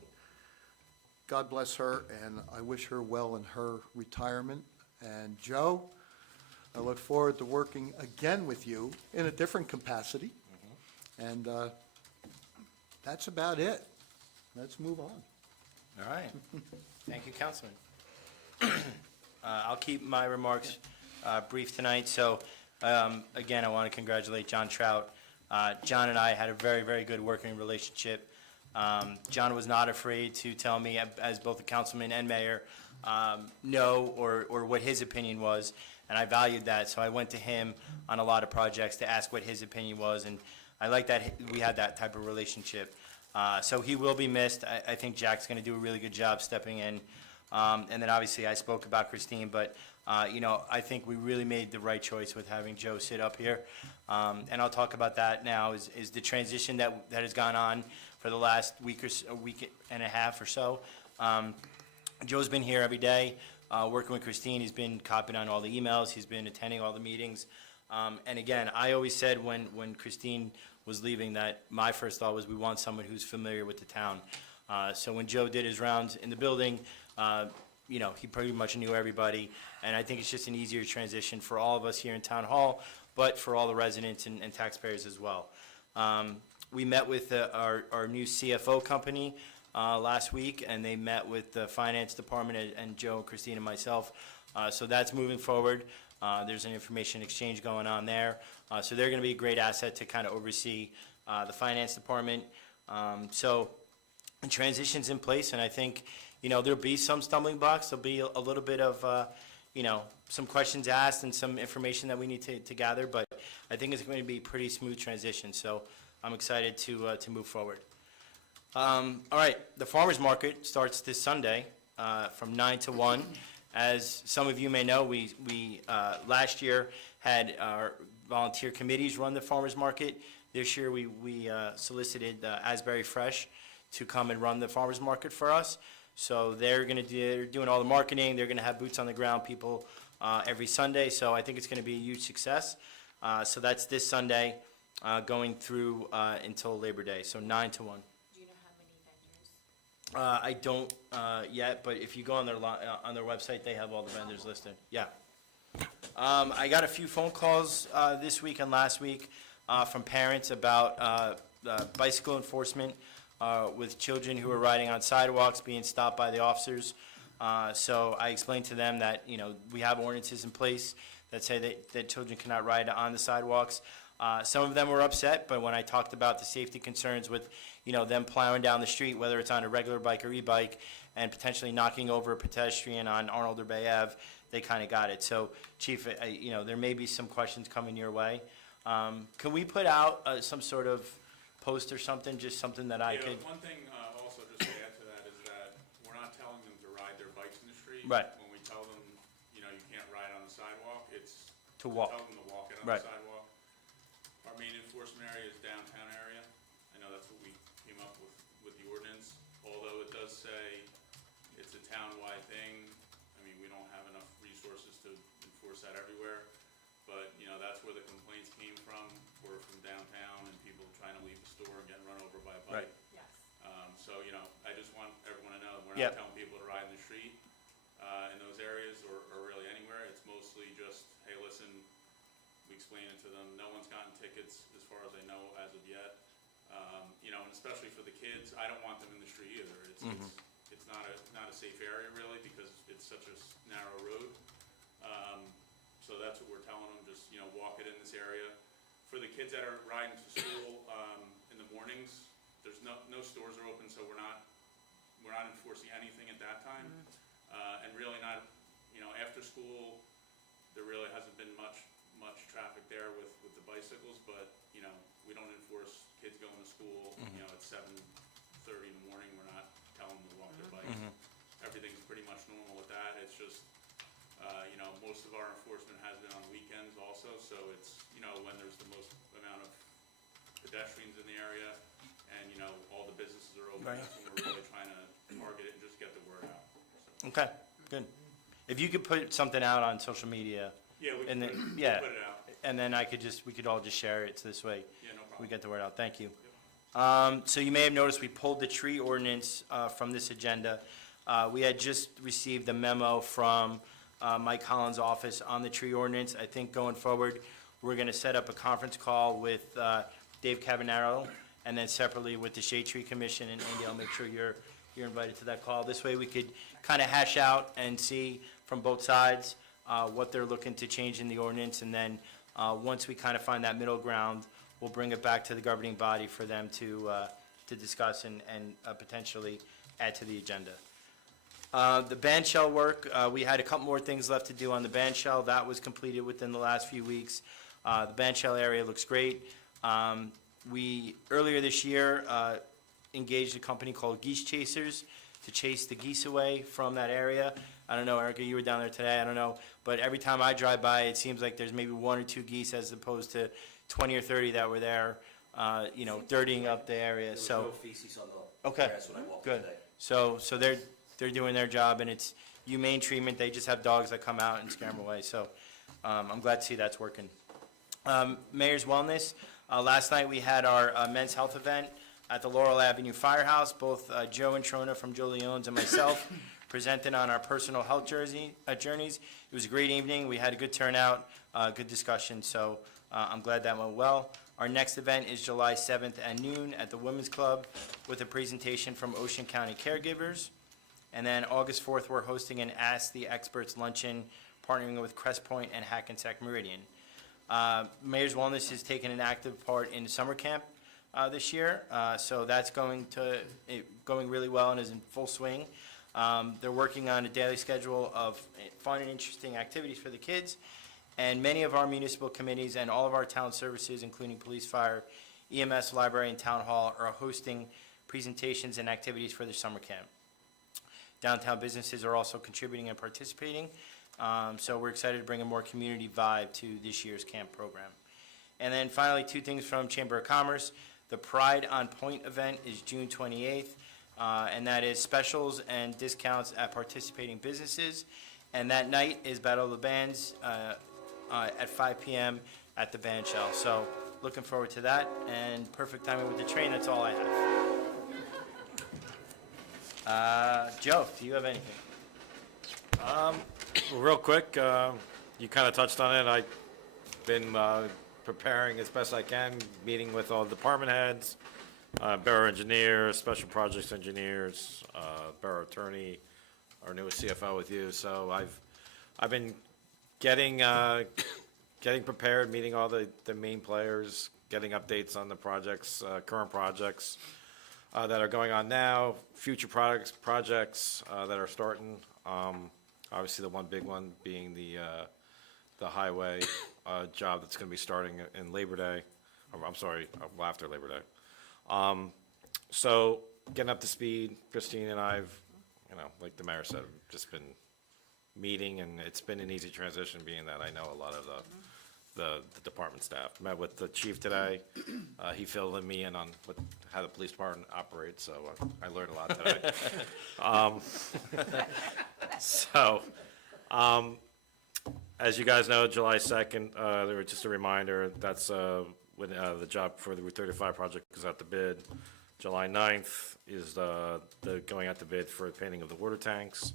God bless her, and I wish her well in her retirement. And Joe, I look forward to working again with you in a different capacity. And that's about it. Let's move on. All right. Thank you, Councilman. I'll keep my remarks brief tonight. So, again, I want to congratulate John Trout. John and I had a very, very good working relationship. John was not afraid to tell me, as both the councilman and mayor, no, or what his opinion was, and I valued that. So I went to him on a lot of projects to ask what his opinion was, and I like that we had that type of relationship. So he will be missed. I think Jack's going to do a really good job stepping in. And then obviously I spoke about Christine, but you know, I think we really made the right choice with having Joe sit up here. And I'll talk about that now, is the transition that has gone on for the last week and a half or so. Joe's been here every day, working with Christine. He's been copying on all the emails. He's been attending all the meetings. And again, I always said when Christine was leaving that my first thought was we want someone who's familiar with the town. So when Joe did his rounds in the building, you know, he pretty much knew everybody. And I think it's just an easier transition for all of us here in Town Hall, but for all the residents and taxpayers as well. We met with our new CFO company last week, and they met with the finance department and Joe, Christine, and myself. So that's moving forward. There's an information exchange going on there. So they're going to be a great asset to kind of oversee the finance department. So the transition's in place, and I think, you know, there'll be some stumbling blocks. There'll be a little bit of, you know, some questions asked and some information that we need to gather, but I think it's going to be a pretty smooth transition. So I'm excited to move forward. All right, the farmers market starts this Sunday from 9 to 1. As some of you may know, we last year had our volunteer committees run the farmers market. This year we solicited Asbury Fresh to come and run the farmers market for us. So they're doing all the marketing. They're going to have boots on the ground people every Sunday. So I think it's going to be a huge success. So that's this Sunday going through until Labor Day. So 9 to 1. Do you know how many vendors? I don't yet, but if you go on their website, they have all the vendors listed. Yeah. I got a few phone calls this week and last week from parents about bicycle enforcement with children who are riding on sidewalks being stopped by the officers. So I explained to them that, you know, we have ordinances in place that say that children cannot ride on the sidewalks. Some of them were upset, but when I talked about the safety concerns with, you know, them plowing down the street, whether it's on a regular bike or e-bike, and potentially knocking over a pedestrian on Arnold or Bay Ave, they kind of got it. So, Chief, you know, there may be some questions coming your way. Can we put out some sort of post or something, just something that I could? One thing also just to add to that is that we're not telling them to ride their bikes in the street. Right. When we tell them, you know, you can't ride on the sidewalk, it's To walk. tell them to walk it on Right. the sidewalk. Our main enforcement area is downtown area. I know that's what we came up with the ordinance, although it does say it's a town-wide thing. I mean, we don't have enough resources to enforce that everywhere, but, you know, that's where the complaints came from, were from downtown and people trying to leave the store and getting run over by a bike. Right. Yes. So, you know, I just want everyone to know, we're Yep. not telling people to ride in the street. in those areas or really anywhere. It's mostly just, hey, listen, we explain it to them. No one's gotten tickets as far as I know as of yet. You know, and especially for the kids, I don't want them in the street either. It's not a safe area really because it's such a narrow road. So that's what we're telling them, just, you know, walk it in this area. For the kids that are riding to school in the mornings, there's no stores are open, so we're not enforcing anything at that time. And really not, you know, after school, there really hasn't been much traffic there with the bicycles, but, you know, we don't enforce kids going to school, you know, at 7:30 in the morning. We're not telling them to walk their bikes. Everything's pretty much normal with that. It's just, you know, most of our enforcement has been on weekends also, so it's, you know, when there's the most amount of pedestrians in the area and, you know, all the businesses are open, Right. that's when we're really trying to target it and just get the word out. So, Okay, good. If you could put something out on social media, yeah, we and can then, yeah, put it out. and then we could all just share it, so this way Yeah, no problem. we get the word out. Thank you. So you may have noticed we pulled the tree ordinance from this agenda. We had just received a memo from Mike Collins' office on the tree ordinance. I think going forward, we're going to set up a conference call with Dave Cavanero, and then separately with the Shade Tree Commission, and Andy, I'll make sure you're invited to that call. This way, we could kind of hash out and see from both sides what they're looking to change in the ordinance, and then once we kind of find that middle ground, we'll bring it back to the governing body for them to discuss and potentially add to the agenda. The band shell work, we had a couple more things left to do on the band shell. That was completed within the last few weeks. The band shell area looks great. We, earlier this year, engaged a company called Geese Chasers to chase the geese away from that area. I don't know, Erica, you were down there today, I don't know, but every time I drive by, it seems like there's maybe 1 or 2 geese as opposed to 20 or 30 that were there, you know, dirtying up the area, There was so. no feces on the Okay, grass when I walked good. today. So they're doing their job, and it's humane treatment. They just have dogs that come out and scare them away. So I'm glad to see that's working. Mayor's Wellness, last night we had our men's health event at the Laurel Avenue Firehouse. Both Joe and Trona from Joe Leone's and myself presented on our personal health journeys. It was a great evening. We had a good turnout, good discussion, so I'm glad that went well. Our next event is July 7th at noon at the Women's Club with a presentation from Ocean County Caregivers. And then August 4th, we're hosting an Ask the Experts luncheon, partnering with Crest Point and Hackensack Meridian. Mayor's Wellness is taking an active part in summer camp this year, so that's going really well and is in full swing. They're working on a daily schedule of fun and interesting activities for the kids. And many of our municipal committees and all of our town services, including police, fire, EMS, library, and town hall, are hosting presentations and activities for the summer camp. Downtown businesses are also contributing and participating, so we're excited to bring a more community vibe to this year's camp program. And then finally, 2 things from Chamber of Commerce. The Pride on Point event is June 28th, and that is specials and discounts at participating businesses. And that night is Battle of the Bands at 5 p.m. at the band shell. So looking forward to that, and perfect timing with the train. That's all I have. Joe, do you have anything? Real quick, you kind of touched on it. I've been preparing as best I can, meeting with all the department heads, borough engineers, special projects engineers, borough attorney, our newest CFO with you. So I've been getting prepared, meeting all the main players, getting updates on the projects, current projects that are going on now, future projects that are starting. Obviously, the one big one being the highway job that's going to be starting in Labor Day. I'm sorry, after Labor Day. So getting up to speed, Christine and I've, you know, like the mayor said, just been meeting, and it's been an easy transition, being that I know a lot of the department staff. Met with the chief today. He filled me in on how the police department operates, so I learned a lot today. So, as you guys know, July 2nd, there was just a reminder, that's when the job for the Route 35 project goes out to bid. July 9th is the going out to bid for the painting of the water tanks.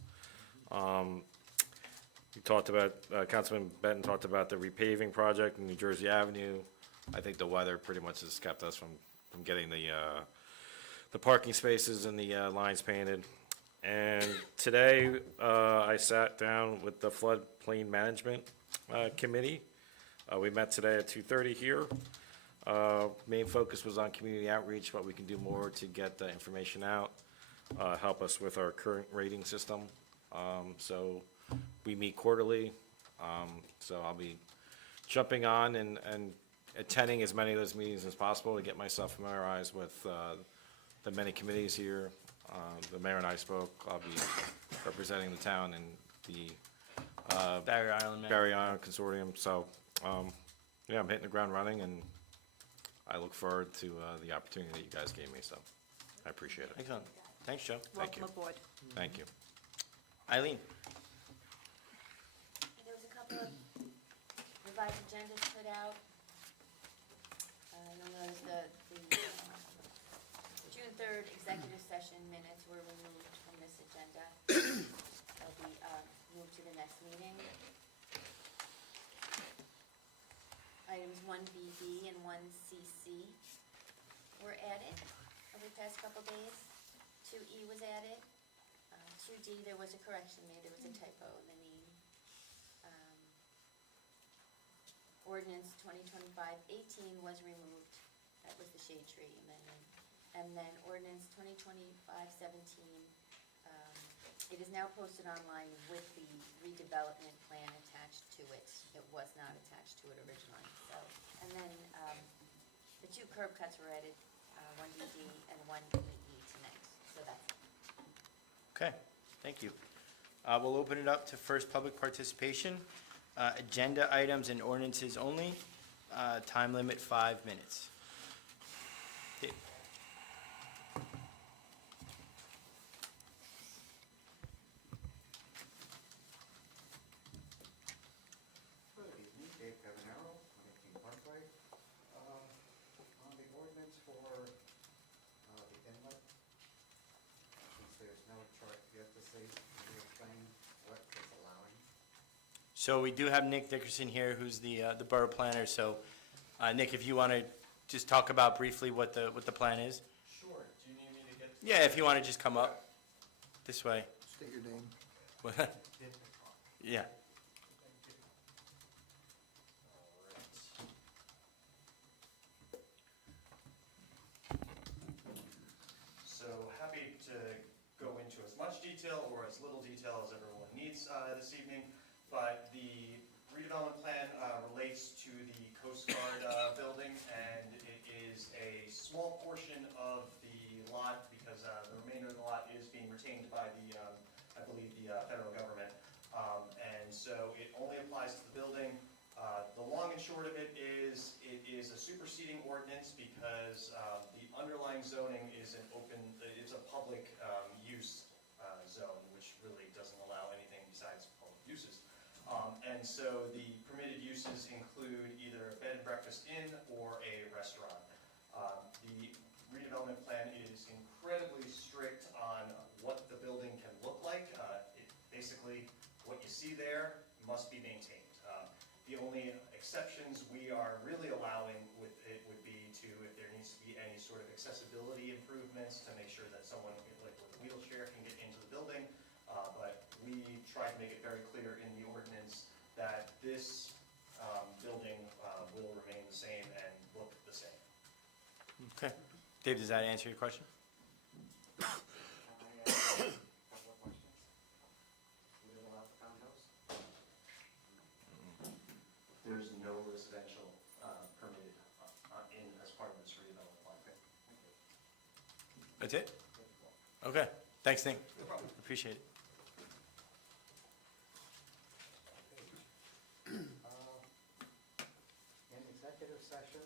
You talked about, Councilman Benton talked about the repaving project in New Jersey Avenue. I think the weather pretty much has kept us from getting the parking spaces and the lines painted. And today, I sat down with the floodplain management committee. We met today at 2:30 here. Main focus was on community outreach, what we can do more to get the information out, help us with our current rating system. So we meet quarterly, so I'll be jumping on and attending as many of those meetings as possible to get myself familiarized with the many committees here. The mayor and I spoke. I'll be representing the town and the Barry Island, Barry Island Consortium. So, yeah, I'm hitting the ground running, and I look forward to the opportunity that you guys gave me, so I appreciate it. Excellent. Thanks, Joe. Thank you. Welcome aboard. Thank you. Eileen? There was a couple of revised agendas put out. You'll notice the June 3rd executive session minutes were removed from this agenda. They'll be moved to the next meeting. Items 1BB and 1CC were added over the past couple days. 2E was added. 2D, there was a correction made, there was a typo in the name. Ordinance 2025-18 was removed, that was the shade tree amendment. And then ordinance 2025-17, it is now posted online with the redevelopment plan attached to it. It was not attached to it originally, so. And then, the two curb cuts were added, 1DD and 1EE tonight, so that's it. Okay, thank you. We'll open it up to first public participation. Agenda items and ordinances only. Time limit 5 minutes. Dave. Good evening, Dave Cavanero, 118 Parkway. On the ordinance for the inlet, since there's no chart yet to see, can you explain what is allowing? So we do have Nick Dickerson here, who's the borough planner. So, Nick, if you want to just talk about briefly what the plan is? Sure, do you need me to get? Yeah, if you want to just come up this way. State your name. Yeah. So happy to go into as much detail or as little detail as everyone needs this evening, but the redevelopment plan relates to the Coast Guard building, and it is a small portion of the lot because the remainder of the lot is being retained by the, I believe, the federal government. And so it only applies to the building. The long and short of it is a superseding ordinance because the underlying zoning is an open, it's a public use zone, which really doesn't allow anything besides public uses. And so the permitted uses include either a bed and breakfast inn or a restaurant. The redevelopment plan is incredibly strict on what the building can look like. Basically, what you see there must be maintained. The only exceptions we are really allowing with it would be to if there needs to be any sort of accessibility improvements to make sure that someone like with a wheelchair can get into the building. But we try to make it very clear in the ordinance that this building will remain the same and look the same. Okay. Dave, does that answer your question? I have a couple of questions. Would it allow for townhouse? There's no residential permitted in as part of this redevelopment plan. That's it? Okay. Thanks, Nick. Appreciate it. In executive session,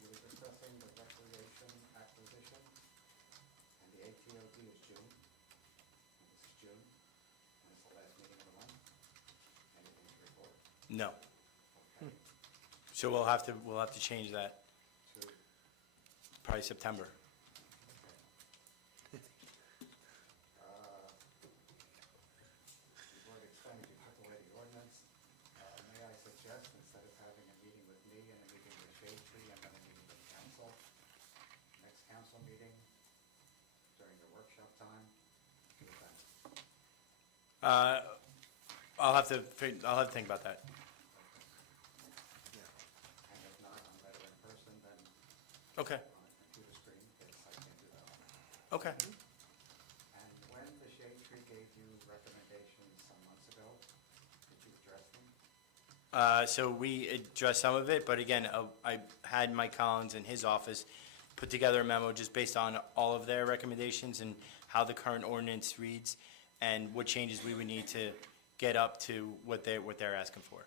we were discussing the recreation acquisition, and the ATOD is June. This is June, and it's the last meeting of the month. Anything to report? No. Okay. So we'll have to change that, To, probably September. we've meeting during the workshop time? What do you think? I'll have to think about that. And if not, I'm better in person than Okay, on a computer screen, because I can't do that. okay. And when the Shade Tree gave you recommendations some months ago, did you address them? So we addressed some of it, but again, I had Mike Collins in his office put together a memo just based on all of their recommendations and how the current ordinance reads and what changes we would need to get up to what they're asking for.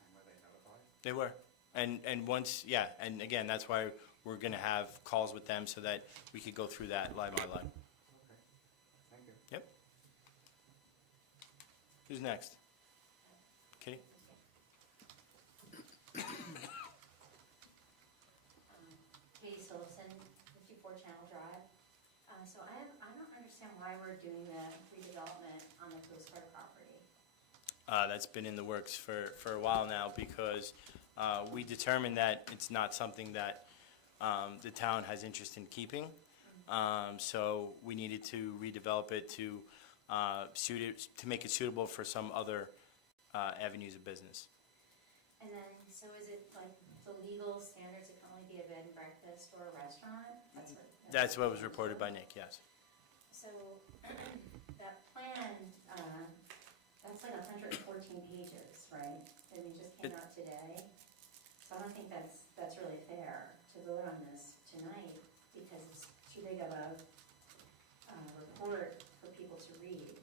And were they notified? They were. And once, yeah, and again, that's why we're gonna have calls with them so that we could go through that line by line. Okay, thank you. Yep. Who's next? Kitty? Katie Silverson, 54 Channel Drive. So I don't understand why we're doing the redevelopment on the Coast Guard property. That's been in the works for a while now because we determined that it's not something that the town has interest in keeping. So we needed to redevelop it to to make it suitable for some other avenues of business. And then, so is it like the legal standards, it can only be a bed and breakfast or a restaurant? That's what was reported by Nick, yes. So that plan, that's like 114 pages, right? And you just came out today. So I don't think that's really fair to vote on this tonight because it's too big of a report for people to read.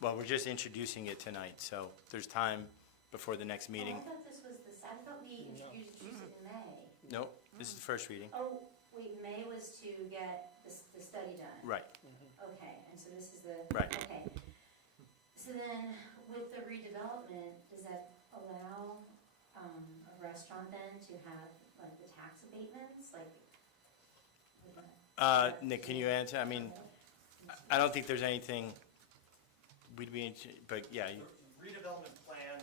Well, we're just introducing it tonight, so there's time before the next meeting. Oh, I thought this was I thought we introduced it in May. Nope, this is the first reading. Oh, wait, May was to get the study done? Right, Okay, and so this is the. Right. Okay. So then, with the redevelopment, does that allow a restaurant then to have like the tax abatements, like? would that- Nick, can you answer? I mean, I don't think there's anything we'd be, but yeah, Redevelopment plan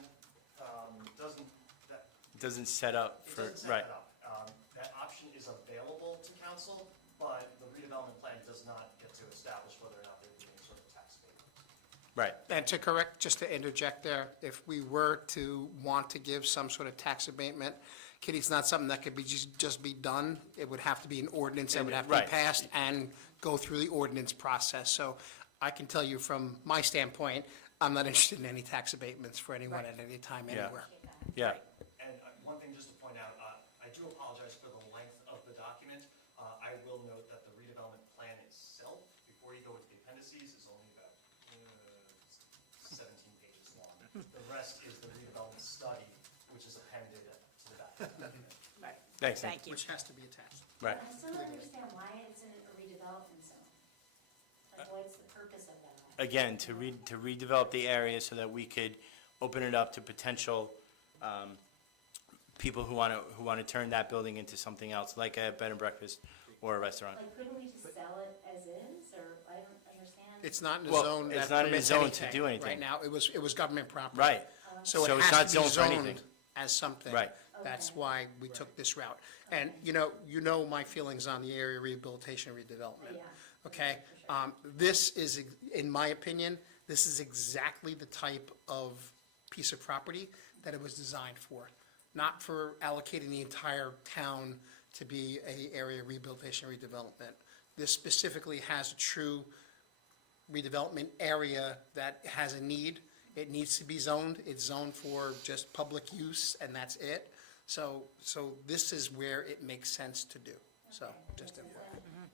doesn't, it doesn't set up it for, doesn't set right. that up. That option is available to council, but the redevelopment plan does not get to establish whether or not there would be any sort of tax abatement. Right, And to correct, just to interject there, if we were to want to give some sort of tax abatement, Kitty, it's not something that could be just be done. It would have to be an ordinance that would have to be Right. passed and go through the ordinance process. So I can tell you from my standpoint, I'm not interested in any tax abatements for anyone at any time, Yeah. anywhere. yeah. And one thing just to point out, I do apologize for the length of the document. I will note that the redevelopment plan itself, before you go into the appendices, is only about 17 pages long. The rest is the redevelopment study, which is appended to the back of the document. Right. Thanks, Nick. Thank you. Which has to be attached. Right. I still don't understand why it's in a redevelopment zone. Like, what's the purpose of that? Again, to redevelop the area so that we could open it up to potential people who want to turn that building into something else, like a bed and breakfast or a restaurant. Like, couldn't we just sell it as is, or I don't understand? It's not in a Well, zone it's that not in a permits zone to do Right anything. now, it was government property. Right, So So it it's not has to be zoned for anything. zoned as something. Right. That's Okay. why we took this route. And, you know my feelings on the area rehabilitation and redevelopment. Yeah. Okay? This is, in my opinion, this is exactly the type of piece of property that it was designed for. Not for allocating the entire town to be a area rehabilitation and redevelopment. This specifically has a true redevelopment area that has a need. It needs to be zoned. It's zoned for just public use, and that's it. So this is where it makes sense to do. So, Okay. just Is a it-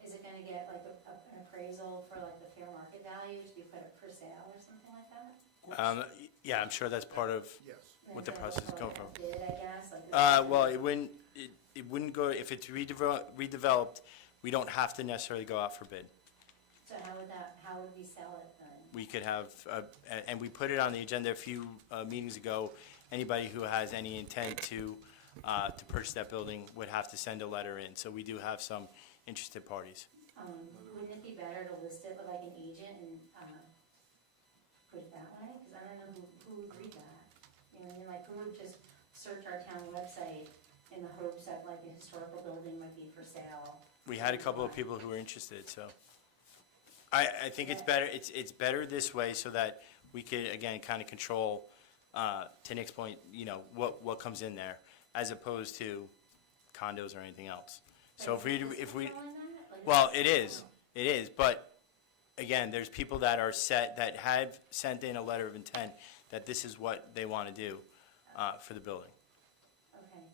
Is it gonna get like an appraisal for like the fair market value to be put up for sale or something like that? Yeah, I'm sure that's part of Yes. what the And then process is go going like from. a bid, I guess, like. Well, it wouldn't go, if it's redeveloped, we don't have to necessarily go out for bid. So how would we sell it then? We could have, and we put it on the agenda a few meetings ago, anybody who has any intent to purchase that building would have to send a letter in. So we do have some interested parties. Wouldn't it be better to list it with like an agent and, put it that way? Cause I don't know who would read that. You know what I mean? Like, who would just search our town website in the hopes that like a historical building might be for sale We had a couple of people who were interested, so. I think it's better this way so that we could, again, kind of control, to Nick's point, what comes in there, as opposed to condos or anything else. So if we, well, it is, but again, there's people that are that have sent in a letter of intent that this is what they want to do, for the building. Okay,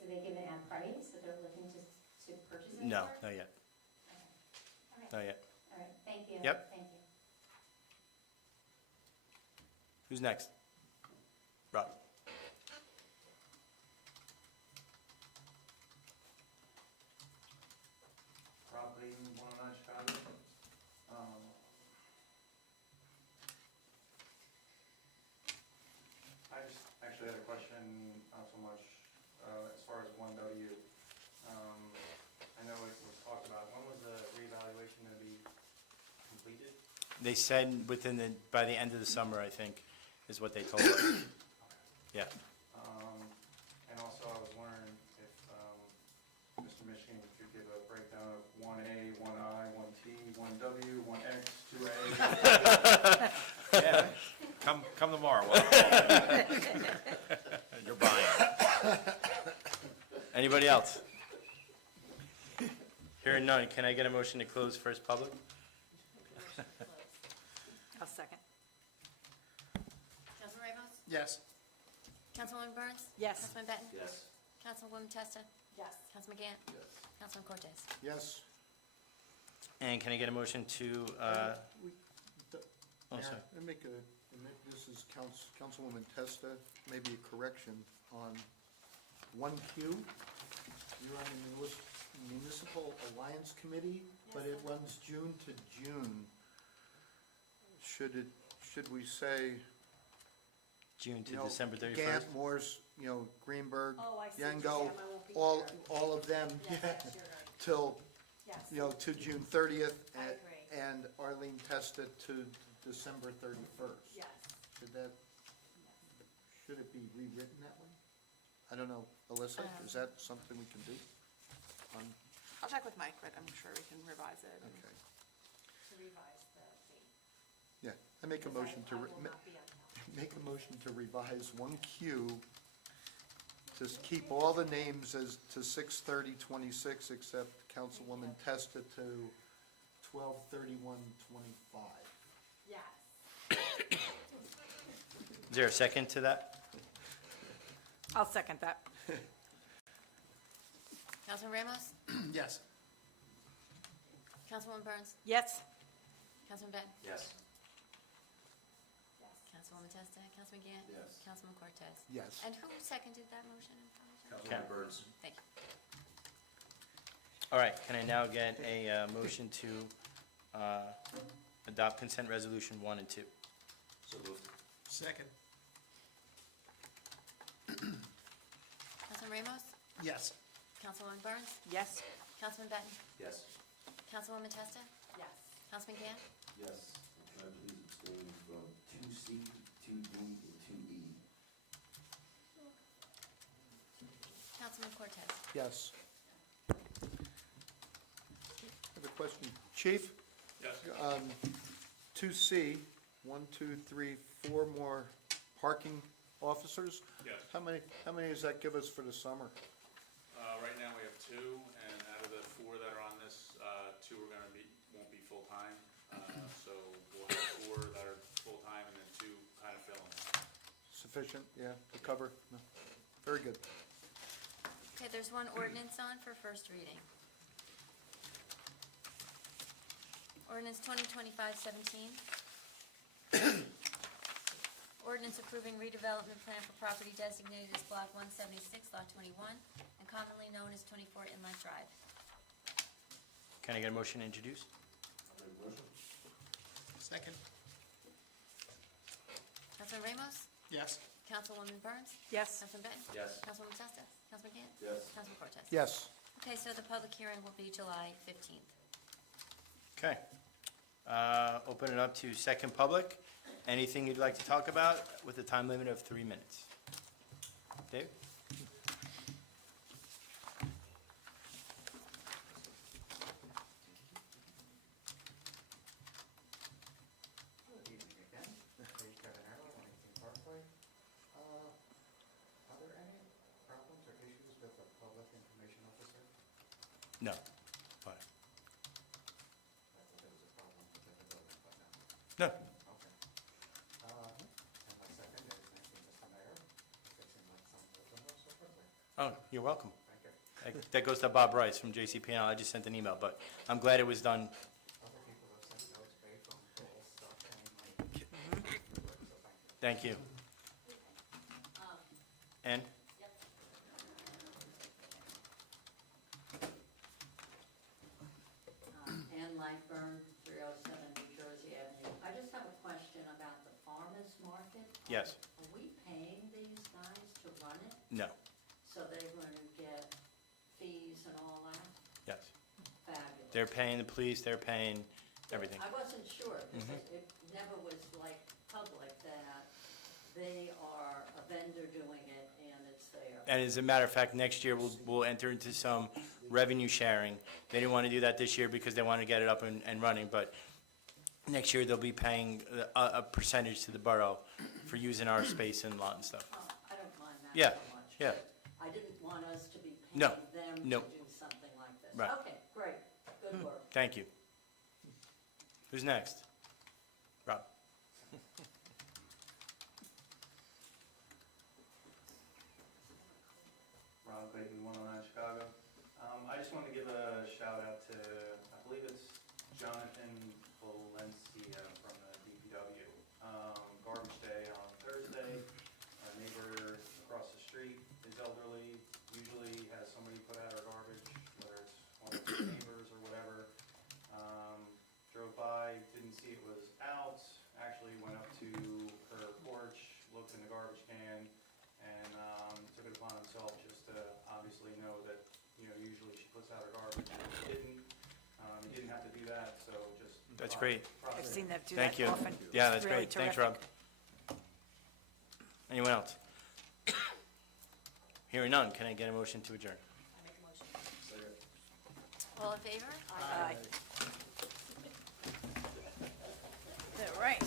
do they give an ad price that they're looking to purchase it No, for? not yet, Okay. All right. not yet. All right, thank you. Yep. Thank you. Who's next? Rob. Property 109 Chicago. I just actually had a question, not so much as far as 1W. I know it was talked about, when was the reevaluation going to be completed? They said by the end of the summer, I think, is what they told us. Yeah. And also, I was wondering if Mr. Michigan could give a breakdown of 1A, 1I, 1T, 1W, 1X, 2A. Yeah. Come tomorrow. You're buying. Anybody else? Hearing none, can I get a motion to close first public? I'll second. Councilman Ramos? Yes. Councilwoman Burns? Yes. Councilman Benton? Yes. Councilwoman Testa? Yes. Councilman Gann? Yes. Councilman Cortez? Yes. And can I get a motion to, oh, sorry. I make this is Councilwoman Testa, maybe a correction on 1Q. You're on the Municipal Alliance Committee, but it runs June to June. Should we say, June to you know, December 31st? Gant, Morse, Greenberg, Oh, I see what you're Yango, saying. I won't be all of them, Yes, yes, you're right. till, Yes. to June 30th. I agree. And Arlene Testa to December 31st. Yes. Should it be rewritten that way? I don't know. Alyssa, is that something we can do? I'll check with Mike, but I'm sure we can revise it. Okay. To revise the date. Yeah, I make a motion to, I will not be on council. make a motion to revise 1Q, to keep all the names as to 6/30/26, except Councilwoman Testa to 12/31/25. Yes. Is there a second to that? I'll second that. Councilman Ramos? Yes. Councilwoman Burns? Yes. Councilman Benton? Yes. Yes. Councilwoman Testa? Councilman Gann? Yes. Councilman Cortez? Yes. And who seconded that motion? Councilwoman Burns. Thank you. All right, can I now get a motion to adopt consent resolution 1 and 2? So moved. Second. Councilman Ramos? Yes. Councilwoman Burns? Yes. Councilman Benton? Yes. Councilwoman Testa? Yes. Councilman Gann? Yes. Can I please abstain from 2C, 2D, and 2E? Councilman Cortez? Yes. I have a question. Chief? Yes. 2C, 1, 2, 3, 4 more parking officers? Yes. How many does that give us for the summer? Right now, we have 2, and out of the 4 that are on this, 2 won't be full-time. So we'll have 4 that are full-time and then 2 kind of filling. Sufficient, yeah, to cover? No. Very good. Okay, there's one ordinance on for first reading. Ordinance 2025-17. Ordinance approving redevelopment plan for property designated as Block 176, Lot 21, and commonly known as 24 Inlet Drive. Can I get a motion to introduce? I'll make a motion. Second. Councilman Ramos? Yes. Councilwoman Burns? Yes. Councilman Benton? Yes. Councilwoman Testa? Councilman Gann? Yes. Councilman Cortez? Yes. Okay, so the public hearing will be July 15th. Okay. Open it up to second public. Anything you'd like to talk about with a time limit of 3 minutes? Dave? No. Fine. I thought there was a problem with the building, but no. No. Okay. And my second is thank you, Mr. Mayor, fixing like some of them so quickly. Oh, you're welcome. Thank you. That goes to Bob Rice from JCPenney. I just sent an email, but I'm glad it was done. Other people have sent notes, paid phone calls, stuff, and like, so Thank thank you. you. Ann? Ann Lightburn, 307 New Jersey Avenue. I just have a question about the farmer's market. Yes. Are we paying these guys to run it? No. So they're going to get fees and all that? Yes. Fabulous. They're paying the police, they're paying everything. I wasn't sure, because it never was like public that they are a vendor doing it and it's there. And as a matter of fact, next year, we'll enter into some revenue sharing. They didn't want to do that this year because they want to get it up and running, but next year, they'll be paying a percentage to the borough for using our space and lot and stuff. Oh, I don't mind that Yeah, so much. yeah. but I didn't want us to be No, paying them no. to do something like this. Right. Okay, great, good work. Thank you. Who's next? Rob? Ron Clayton, 109 Chicago. I just wanted to give a shout out to, I believe it's Jonathan Valencia from the DPW. Garbage day on Thursday, a neighbor across the street is elderly, usually has somebody put out her garbage, whether it's one of his neighbors or whatever. Drove by, didn't see it was out, actually went up to her porch, looked in the garbage can, and took it upon himself just to obviously know that, usually she puts out her garbage. He didn't. He didn't have to do that, so just. That's great. I've seen them do that Thank you. often. Yeah, It's that's really great. Thanks, Rob. terrific. Anyone else? Hearing none, can I get a motion to adjourn? All in favor? Aye. All right.